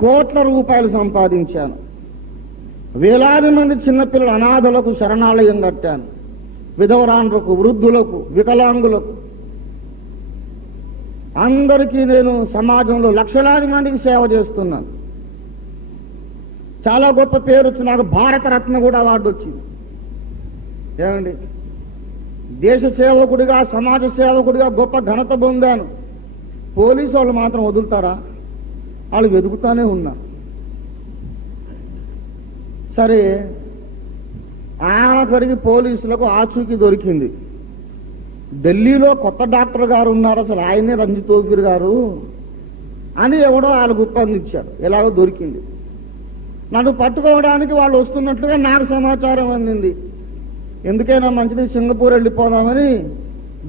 కోట్ల రూపాయలు సంపాదించాను. వేలాది మంది చిన్నపిల్లల అనాథలకు శరణాలయం కట్టాను. విధవరాండ్రకు, వృద్ధులకు, వికలాంగులకు, అందరికీ నేను సమాజంలో లక్షలాది మందికి సేవ చేస్తున్నాను. చాలా గొప్ప పేరు వచ్చి నాకు భారతరత్న కూడా అవార్డు వచ్చింది. ఏమండి, దేశ సేవకుడిగా, సమాజ సేవకుడిగా గొప్ప ఘనత పొందాను. పోలీసు వాళ్ళు మాత్రం వదులుతారా? వాళ్ళు వెతుకుతానే ఉన్నారు. సరే, ఆఖరికి పోలీసులకు ఆచూకీ దొరికింది. ఢిల్లీలో కొత్త డాక్టర్ గారు ఉన్నారు, అసలు ఆయనే రంజిత్ ఓఫీర్ గారు అని ఎవడో వాళ్ళకు ఒప్పందించాడు. ఎలాగో దొరికింది. నన్ను పట్టుకోవడానికి వాళ్ళు వస్తున్నట్లుగా నాకు సమాచారం అందింది. ఎందుకైనా మంచిది సింగపూర్ వెళ్ళిపోదామని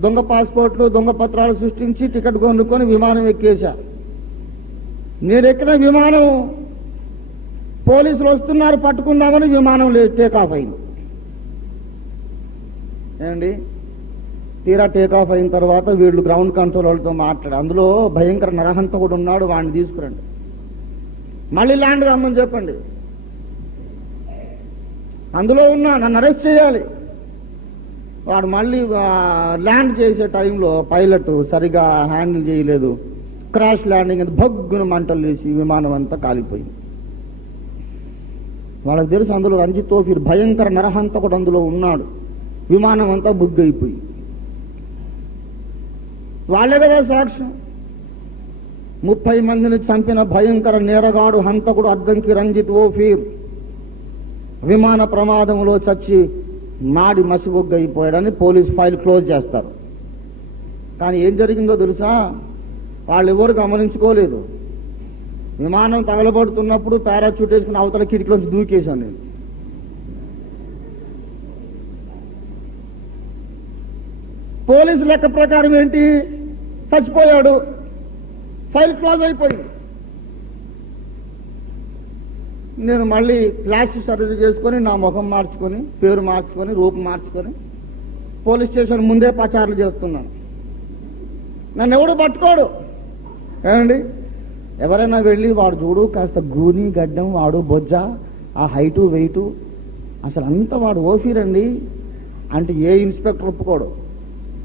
దొంగ పాస్పోర్ట్లు, దొంగ పత్రాలు సృష్టించి టికెట్ కొనుక్కొని విమానం ఎక్కేశా. నేను ఎక్కిన విమానం పోలీసులు వస్తున్నారు పట్టుకుందామని విమానం టేకాఫ్ అయింది. ఏమండి, తీరా టేకాఫ్ అయిన తర్వాత వీళ్ళు గ్రౌండ్ కంట్రోల్ వాళ్ళతో మాట్లాడు, అందులో భయంకర నరహంతకుడు ఉన్నాడు, వాడిని తీసుకురండి, మళ్ళీ ల్యాండ్ కమ్మని చెప్పండి, అందులో ఉన్నా నన్ను అరెస్ట్ చేయాలి. వాడు మళ్ళీ ల్యాండ్ చేసే టైంలో పైలట్ సరిగా హ్యాండిల్ చేయలేదు, క్రాష్ ల్యాండింగ్ అని భగ్గున మంటలు వేసి విమానం అంతా కాలిపోయింది. వాళ్ళకి తెలుసు అందులో రంజిత్ ఓఫీర్ భయంకర నరహంతకుడు అందులో ఉన్నాడు. విమానం అంతా బుగ్గైపోయింది. వాళ్ళే కదా సాక్ష్యం. 30 మందిని చంపిన భయంకర నేరగాడు, హంతకుడు అద్దంకి రంజిత్ ఓఫీర్ విమాన ప్రమాదంలో చచ్చి మాడి మసిబొగ్గైపోయాడని పోలీస్ ఫైల్ క్లోజ్ చేస్తారు. కానీ ఏం జరిగిందో తెలుసా? వాళ్ళు ఎవరు గమనించుకోలేదు. విమానం తగలబడుతున్నప్పుడు పారాచూట్ వేసుకుని అవతల కిటికీలోంచి దూకేశాను నేను. పోలీసు లెక్క ప్రకారం ఏంటి? చచ్చిపోయాడు, ఫైల్ క్లోజ్ అయిపోయింది. నేను మళ్ళీ ప్లాస్టిక్ సర్జరీ చేసుకొని నా ముఖం మార్చుకొని, పేరు మార్చుకొని, రూపం మార్చుకొని పోలీస్ స్టేషన్ ముందే పచారులు చేస్తున్నాను. నన్ను ఎవడు పట్టుకోడు. ఏమండి, ఎవరైనా వెళ్ళి వాడు చూడు కాస్త గూని గడ్డం, వాడు బొజ్జ, ఆ హైటు వెయిటు, అసలు అంతా వాడు ఓఫీరండి అంటే ఏ ఇన్స్పెక్టర్ ఒప్పుకోడు.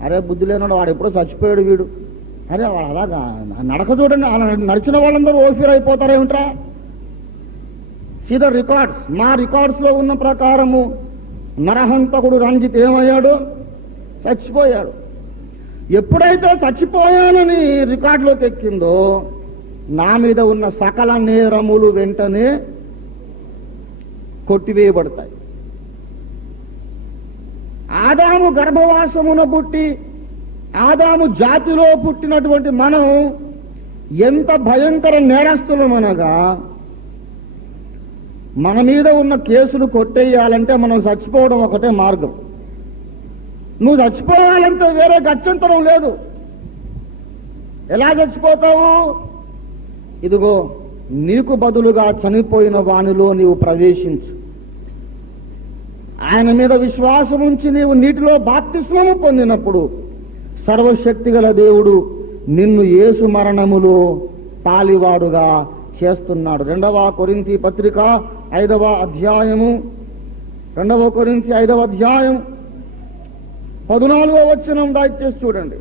అరే బుద్ధి లేనాడు, వాడు ఎప్పుడో చచ్చిపోయాడు వీడు, అరే వాడు అలాగా నడక చూడండి, అలా నడిచిన వాళ్ళందరూ ఓఫీర్ అయిపోతారేమిట్రా? సీదా రికార్డ్స్, మా రికార్డ్స్లో ఉన్న ప్రకారము నరహంతకుడు రంజిత్ ఏమయ్యాడు? చచ్చిపోయాడు. ఎప్పుడైతే చచ్చిపోయానని రికార్డులోకి ఎక్కిందో నా మీద ఉన్న సకల నేరములు వెంటనే కొట్టివేయబడతాయి. ఆదాము గర్భవాసమున పుట్టి ఆదాము జాతిలో పుట్టినటువంటి మనం ఎంత భయంకర నేరస్తులమనగా, మన మీద ఉన్న కేసులు కొట్టేయాలంటే మనం చచ్చిపోవడం ఒకటే మార్గం. నువ్వు చచ్చిపోవాలంటే వేరే గత్యంతరం లేదు. ఎలా చచ్చిపోతావు? ఇదిగో నీకు బదులుగా చనిపోయిన వానిలో నీవు ప్రవేశించు. ఆయన మీద విశ్వాసం ఉంచి నీవు నీటిలో బాప్తిస్మము పొందినప్పుడు సర్వశక్తిగల దేవుడు నిన్ను యేసు మరణములో పాలివాడుగా చేస్తున్నాడు. 2వ కొరింథీ పత్రిక 5వ అధ్యాయము 2వ కొరింథీ 5వ అధ్యాయం 14వ వచనం దయచేసి చూడండి.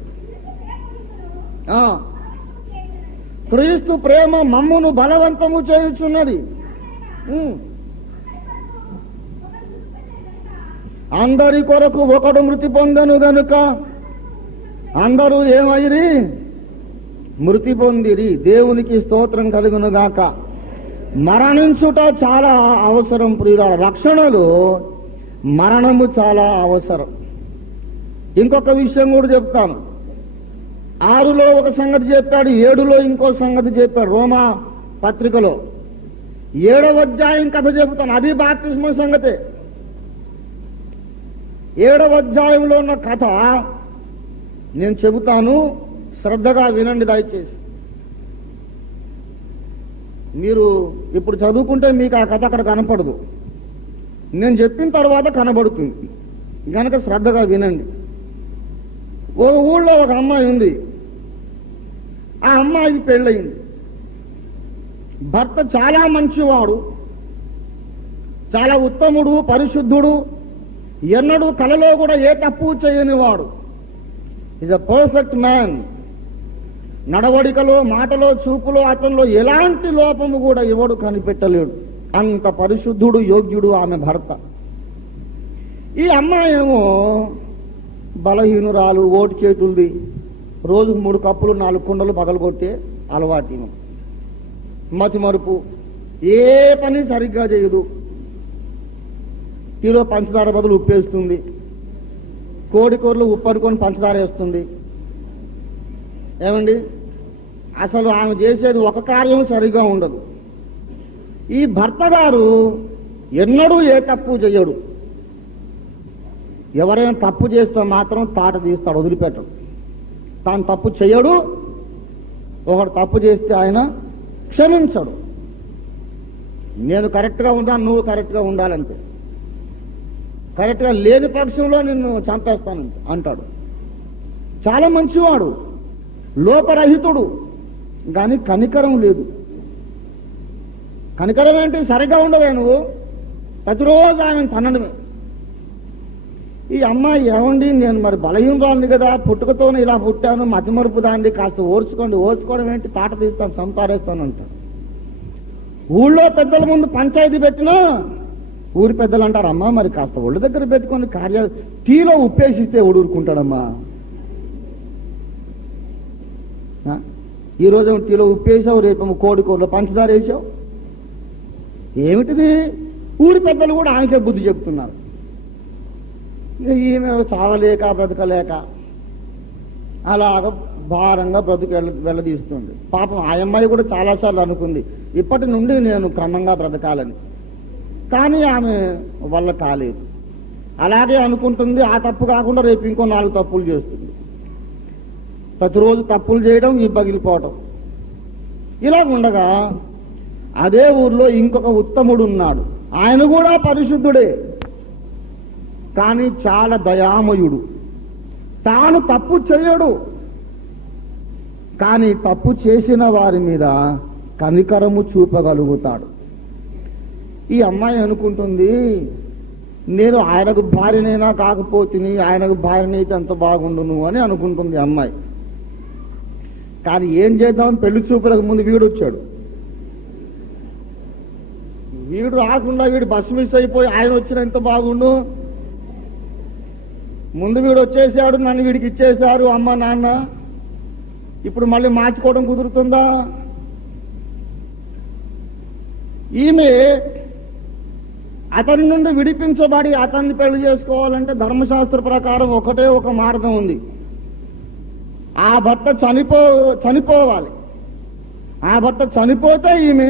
క్రీస్తు ప్రేమ మమ్మును బలవంతము చేయుచున్నది. అందరి కొరకు ఒకడు మృతి పొందెను గనుక అందరూ ఏమైరి? మృతి పొందిరి. దేవునికి స్తోత్రం కలుగును గాక. మరణించుట చాలా అవసరం ప్రియులారా. రక్షణలో మరణము చాలా అవసరం. ఇంకొక విషయం కూడా చెప్తాను. 6లో ఒక సంగతి చెప్పాడు, 7లో ఇంకో సంగతి చెప్పాడు. రోమా పత్రికలో 7వ అధ్యాయం కథ చెబుతాను, అది బాప్తిస్మం సంగతే. 7వ అధ్యాయంలో ఉన్న కథ నేను చెబుతాను, శ్రద్ధగా వినండి దయచేసి. మీరు ఇప్పుడు చదువుకుంటే మీకు ఆ కథ అక్కడ కనపడదు, నేను చెప్పిన తర్వాత కనబడుతుంది కనుక శ్రద్ధగా వినండి. ఒక ఊళ్ళో ఒక అమ్మాయి ఉంది. ఆ అమ్మాయికి పెళ్ళయింది. భర్త చాలా మంచివాడు, చాలా ఉత్తముడు, పరిశుద్ధుడు, ఎన్నడూ కలలో కూడా ఏ తప్పు చేయనివాడు. Is a perfect man. నడవడికలో, మాటలో, చూపులో అతనిలో ఎలాంటి లోపము కూడా ఎవడు కనిపెట్టలేడు. అంత పరిశుద్ధుడు, యోగ్యుడు ఆమె భర్త. ఈ అమ్మాయి ఏమో బలహీనురాలు, ఓటు చేతులది, రోజుకు 3 కప్పులు 4 కుండలు పగలగొట్టే అలవాటు, మతి మరుపు, ఏ పని సరిగ్గా చేయదు. టీలో పంచదార బదులు ఉప్పేస్తుంది, కోడి కూరలు ఉప్పు అనుకొని పంచదార వేస్తుంది. ఏమండి, అసలు ఆమె చేసేది ఒక కార్యం సరిగా ఉండదు. ఈ భర్త గారు ఎన్నడూ ఏ తప్పు చేయడు. ఎవరైనా తప్పు చేస్తే మాత్రం తాట తీస్తాడు, వదిలిపెట్టడు. తాను తప్పు చేయడు. ఒకడు తప్పు చేస్తే ఆయన క్షమించడు. నేను కరెక్ట్గా ఉంటాను, నువ్వు కరెక్ట్గా ఉండాలంతే. కరెక్ట్గా లేని పక్షంలో నిన్ను చంపేస్తాను అంటాడు. చాలా మంచివాడు, లోపరహితుడు, కానీ కనికరం లేదు. కనికరం ఏంటి? సరిగా ఉండవే నువ్వు, ప్రతిరోజు ఆమెను తన్నడమే. ఈ అమ్మాయి ఏమండి, నేను మరి బలహీనరాలిని కదా, పుట్టుకతోనే ఇలా పుట్టాను, మతిమరుపు దాన్ని కాస్త ఓర్చుకోండి. ఓర్చుకోవడం ఏంటి? తాట తీస్తాను, సంపారేస్తాను అంటాడు. ఊళ్ళో పెద్దల ముందు పంచాయతీ పెట్టినా ఊరి పెద్దలు అంటారు, అమ్మా మరి కాస్త ఒళ్ళు దగ్గర పెట్టుకొని కార్యాలు, టీలో ఉప్పేసిస్తే ఊరుకుంటాడమ్మా. ఈరోజు టీలో ఉప్పేసావు, రేపేమో కోడి కూరలో పంచదార వేసావు. ఏమిటిది? ఊరి పెద్దలు కూడా ఆమెకే బుద్ధి చెప్తున్నారు. ఈమె చావలేక బ్రతకలేక అలాగ భారంగా బ్రతుకు వెళ్ళదీస్తుంది. పాపం ఆ అమ్మాయి కూడా చాలాసార్లు అనుకుంది, ఇప్పటి నుండి నేను క్రమంగా బ్రతకాలని. కానీ ఆమె వల్ల కాలేదు. అలాగే అనుకుంటుంది. ఆ తప్పు కాకుండా రేపు ఇంకో 4 తప్పులు చేస్తుంది. ప్రతిరోజు తప్పులు చేయడం, ఈ పగిలిపోవటం. ఇలా ఉండగా అదే ఊర్లో ఇంకొక ఉత్తముడు ఉన్నాడు. ఆయన కూడా పరిశుద్ధుడే, కానీ చాలా దయామయుడు. తాను తప్పు చేయడు, కానీ తప్పు చేసిన వారి మీద కనికరము చూపగలుగుతాడు. ఈ అమ్మాయి అనుకుంటుంది, నేను ఆయనకు భార్యనైనా కాకపోతే ఆయనకు భార్యనైతే ఎంత బాగుండును అని అనుకుంటుంది అమ్మాయి. కానీ ఏం చేద్దామని పెళ్లి చూపులకు ముందు వీడు వచ్చాడు. వీడు రాకుండా వీడు బస్సు మిస్ అయిపోయి ఆయన వచ్చిన ఎంత బాగుండు. ముందు వీడు వచ్చేసాడు, నన్ను వీడికి ఇచ్చేశారు అమ్మ నాన్న. ఇప్పుడు మళ్ళీ మార్చుకోవడం కుదురుతుందా? ఈమె అతని నుండి విడిపించబడి అతన్ని పెళ్లి చేసుకోవాలంటే ధర్మశాస్త్ర ప్రకారం ఒకటే ఒక మార్గం ఉంది. ఆ భర్త చనిపోవాలి. ఆ భర్త చనిపోతే ఈమె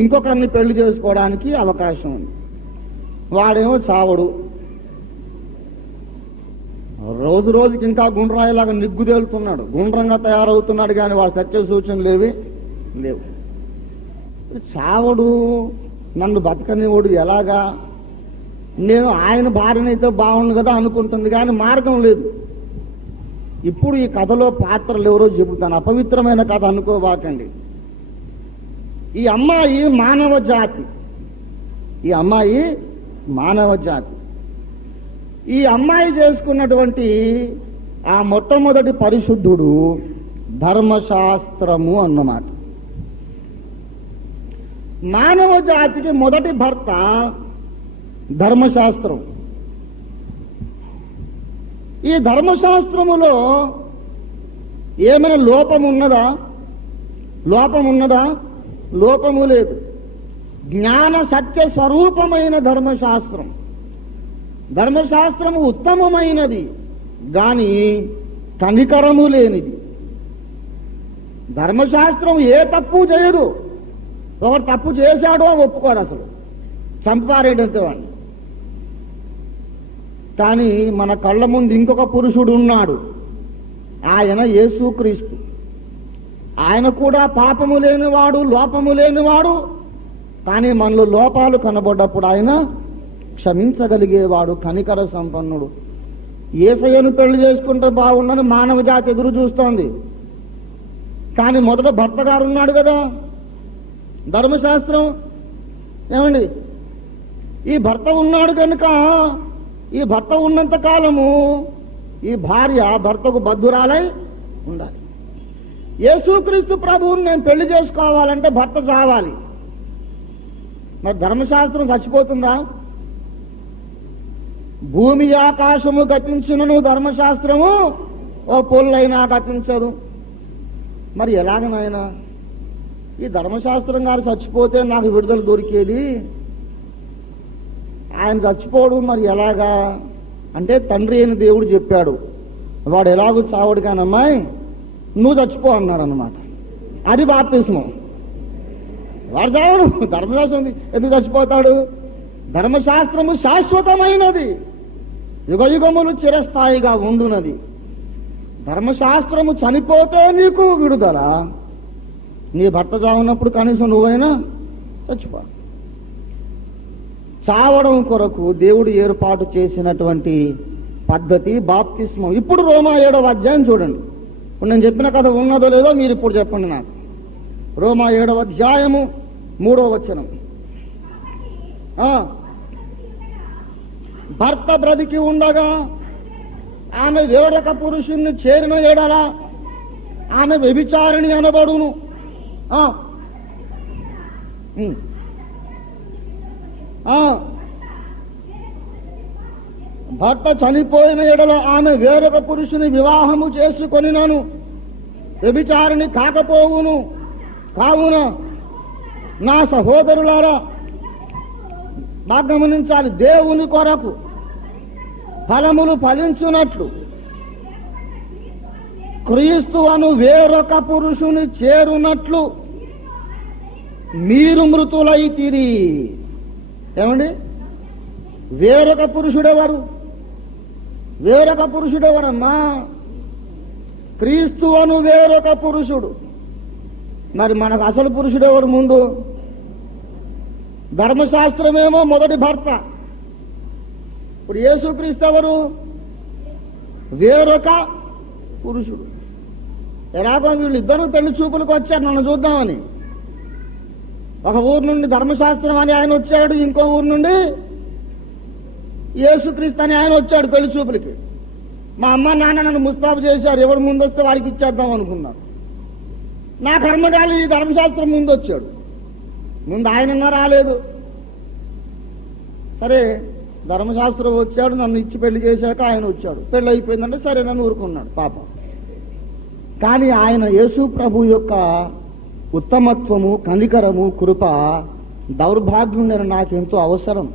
ఇంకొకరిని పెళ్లి చేసుకోవడానికి అవకాశం ఉంది. వాడేమో చావడు. రోజు రోజుకి ఇంకా గుండ్రాయిలాగా నిగ్గుదేలుతున్నాడు, గుండ్రంగా తయారవుతున్నాడు. కానీ వాడు సత్య సూచనలు లేవు. చావడు, నన్ను బతకనివాడు ఎలాగా? నేను ఆయన భార్యనైతే బాగుండు కదా అనుకుంటుంది, కానీ మార్గం లేదు. ఇప్పుడు ఈ కథలో పాత్రలు ఎవరో చెబుతాను, అపవిత్రమైన కథ అనుకోబాకండి. ఈ అమ్మాయి మానవ జాతి. ఈ అమ్మాయి మానవ జాతి. ఈ అమ్మాయి చేసుకున్నటువంటి ఆ మొట్టమొదటి పరిశుద్ధుడు ధర్మశాస్త్రము అన్నమాట. మానవ జాతికి మొదటి భర్త ధర్మశాస్త్రం. ఈ ధర్మశాస్త్రములో ఏమైనా లోపమున్నదా? లోపము లేదు. జ్ఞాన సత్య స్వరూపమైన ధర్మశాస్త్రం. ధర్మశాస్త్రము ఉత్తమమైనది, కానీ కనికరము లేనిది. ధర్మశాస్త్రం ఏ తప్పు చేయదు. ఒకడు తప్పు చేశాడో ఒప్పుకోడు, అసలు చంపారేటంతే వాడిని. కానీ మన కళ్ళ ముందు ఇంకొక పురుషుడు ఉన్నాడు. ఆయన యేసుక్రీస్తు. ఆయన కూడా పాపము లేనివాడు, లోపము లేనివాడు. కానీ మనలో లోపాలు కనబడ్డప్పుడు ఆయన క్షమించగలిగేవాడు, కనికర సంపన్నుడు. యేసయ్యను పెళ్లి చేసుకుంటే బాగుండని మానవ జాతి ఎదురు చూస్తోంది. కానీ మొదట భర్త గారు ఉన్నాడు కదా, ధర్మశాస్త్రం. ఏమండి, ఈ భర్త ఉన్నాడు కనుక, ఈ భర్త ఉన్నంత కాలము ఈ భార్య భర్తకు బద్ధురాలై ఉండాలి. యేసుక్రీస్తు ప్రభువుని నేను పెళ్లి చేసుకోవాలంటే భర్త చావాలి. మరి ధర్మశాస్త్రం చచ్చిపోతుందా? భూమి ఆకాశము గతించును, ధర్మశాస్త్రము ఓ పొల్లైనా గతించదు. మరి ఎలాగనైనా ఈ ధర్మశాస్త్రం గారు చచ్చిపోతే నాకు విడుదల దొరికేది, ఆయన చచ్చిపోడు. మరి ఎలాగా అంటే తండ్రి అయిన దేవుడు చెప్పాడు, వాడు ఎలాగూ చావడు కానమ్మాయి, నువ్వు చచ్చిపో అన్నాడు అన్నమాట. అది బాప్తిస్మం. వాడు చావడు, ధర్మశాస్త్రం ఎందుకు చచ్చిపోతాడు? ధర్మశాస్త్రము శాశ్వతమైనది, యుగయుగములు చిరస్థాయిగా ఉండునది. ధర్మశాస్త్రము చనిపోతే నీకు విడుదల. నీ భర్త చావున్నప్పుడు కనీసం నువ్వైనా చచ్చిపో. చావడం కొరకు దేవుడు ఏర్పాటు చేసినటువంటి పద్ధతి బాప్తిస్మం. ఇప్పుడు రోమా 7వ అధ్యాయం చూడండి. ఇప్పుడు నేను చెప్పిన కథ ఉన్నదో లేదో మీరు ఇప్పుడు చెప్పండి నాకు. రోమా 7వ అధ్యాయము 3వ వచనం. భర్త బ్రతికి ఉండగా ఆమె వేరొక పురుషుణ్ణి చేరిన ఎడల ఆమె వ్యభిచారిణి అనబడును. భర్త చనిపోయిన ఎడల ఆమె వేరొక పురుషుని వివాహము చేసుకొనినను వ్యభిచారిణి కాకపోవును. కావున నా సహోదరులారా బాగా గమనించాలి, దేవుని కొరకు ఫలములు ఫలించున్నట్లు క్రీస్తువను వేరొక పురుషుని చేరునట్లు మీరు మృతులైతిరి. ఏమండి, వేరొక పురుషుడెవరు? వేరొక పురుషుడెవరమ్మా? క్రీస్తువను వేరొక పురుషుడు. మరి మనకు అసలు పురుషుడెవరు? ముందు ధర్మశాస్త్రమేమో మొదటి భర్త. ఇప్పుడు యేసుక్రీస్తు ఎవరు? వేరొక పురుషుడు. ఎలాగో వీళ్ళిద్దరూ పెళ్లి చూపులకు వచ్చారు నన్ను చూద్దామని. ఒక ఊరు నుండి ధర్మశాస్త్రం అని ఆయన వచ్చాడు, ఇంకో ఊరు నుండి యేసుక్రీస్తు అని ఆయన వచ్చాడు పెళ్లి చూపులకి. మా అమ్మ నాన్న నన్ను ముస్తాబు చేశారు, ఎవడు ముందు వస్తే వాడికి ఇచ్చేద్దాం అనుకున్నారు. నా కర్మగాలి ఈ ధర్మశాస్త్రం ముందు వచ్చాడు. ముందు ఆయనన్నా రాలేదు. సరే, ధర్మశాస్త్రం వచ్చాడు, నన్ను ఇచ్చి పెళ్లి చేశాక ఆయన వచ్చాడు. పెళ్లి అయిపోయిందంటే సరే నన్ను ఊరుకున్నాడు పాపం. కానీ ఆయన యేసు ప్రభు యొక్క ఉత్తమత్వము, కనికరము, కృప దౌర్భాగ్యుడైన నాకెంతో అవసరం.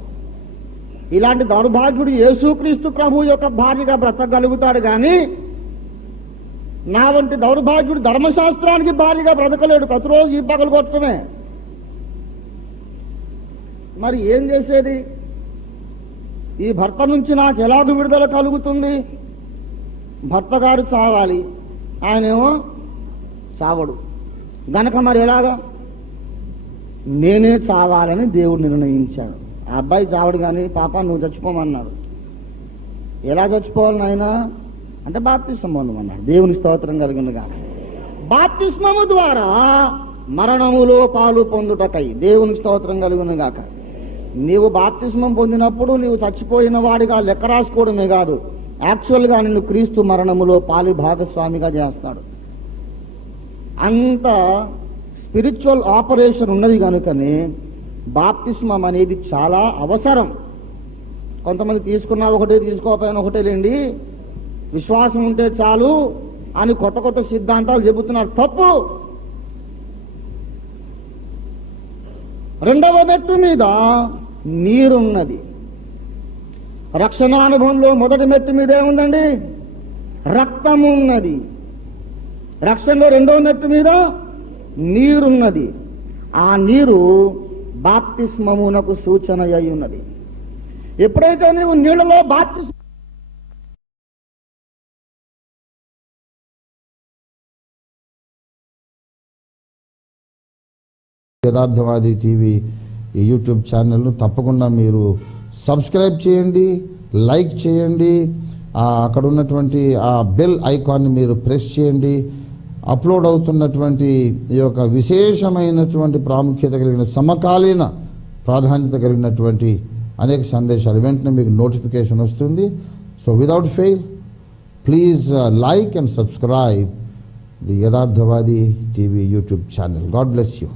ఇలాంటి దౌర్భాగ్యుడు యేసుక్రీస్తు ప్రభు యొక్క భార్యగా బ్రతకగలుగుతాడు. కానీ నా వంటి దౌర్భాగ్యుడు ధర్మశాస్త్రానికి భార్యగా బ్రతకలేడు. ప్రతిరోజు ఈ పగలు కొట్టమే. మరి ఏం చేసేది? ఈ భర్త నుంచి నాకు ఎలాగ విడుదల కలుగుతుంది? భర్త గారు చావాలి, ఆయనేమో చావడు గనక మరి ఎలాగా? నేనే చావాలని దేవుడు నిర్ణయించాడు. ఆ అబ్బాయి చావడు, కానీ పాప నువ్వు చచ్చిపోమన్నాడు. ఎలా చచ్చిపోవాలి నాయనా అంటే బాప్తిస్మం పొందమన్నాడు. దేవుని స్తోత్రం కలుగునుగా. బాప్తిస్మము ద్వారా మరణములో పాలు పొందుటకై దేవుని స్తోత్రం కలుగునుగాక. నీవు బాప్తిస్మం పొందినప్పుడు నీవు చచ్చిపోయిన వాడిగా లెక్క రాసుకోవడమే కాదు, యాక్చువల్గా నిన్ను క్రీస్తు మరణములో పాలి భాగస్వామిగా చేస్తాడు. అంత స్పిరిచువల్ ఆపరేషన్ ఉన్నది కనుకనే బాప్తిస్మం అనేది చాలా అవసరం. కొంతమంది తీసుకున్నా ఒకటే, తీసుకోకపోయినా ఒకటే లేండి, విశ్వాసం ఉంటే చాలు అని కొత్త కొత్త సిద్ధాంతాలు చెబుతున్నారు. తప్పు. రెండవ మెట్టు మీద నీరున్నది. రక్షణానుభవంలో మొదటి మెట్టు మీద ఏముందండి? రక్తము ఉన్నది. రక్షణలో రెండవ మెట్టు మీద నీరున్నది. ఆ నీరు బాప్తిస్మమునకు సూచన అయి ఉన్నది. ఎప్పుడైతే నీవు నీళ్ళలో బాప్తిస్మ యథార్థవాది టీవీ ఈ యూట్యూబ్ ఛానల్ను తప్పకుండా మీరు సబ్స్క్రైబ్ చేయండి, లైక్ చేయండి, అక్కడ ఉన్నటువంటి ఆ బెల్ ఐకాన్ని మీరు ప్రెస్ చేయండి. అప్లోడ్ అవుతున్నటువంటి ఈ యొక్క విశేషమైనటువంటి ప్రాముఖ్యత కలిగిన సమకాలీన ప్రాధాన్యత కలిగినటువంటి అనేక సందేశాలు వెంటనే మీకు నోటిఫికేషన్ వస్తుంది. So without fail please like and subscribe the యథార్థవాది TV YouTube channel. God bless you.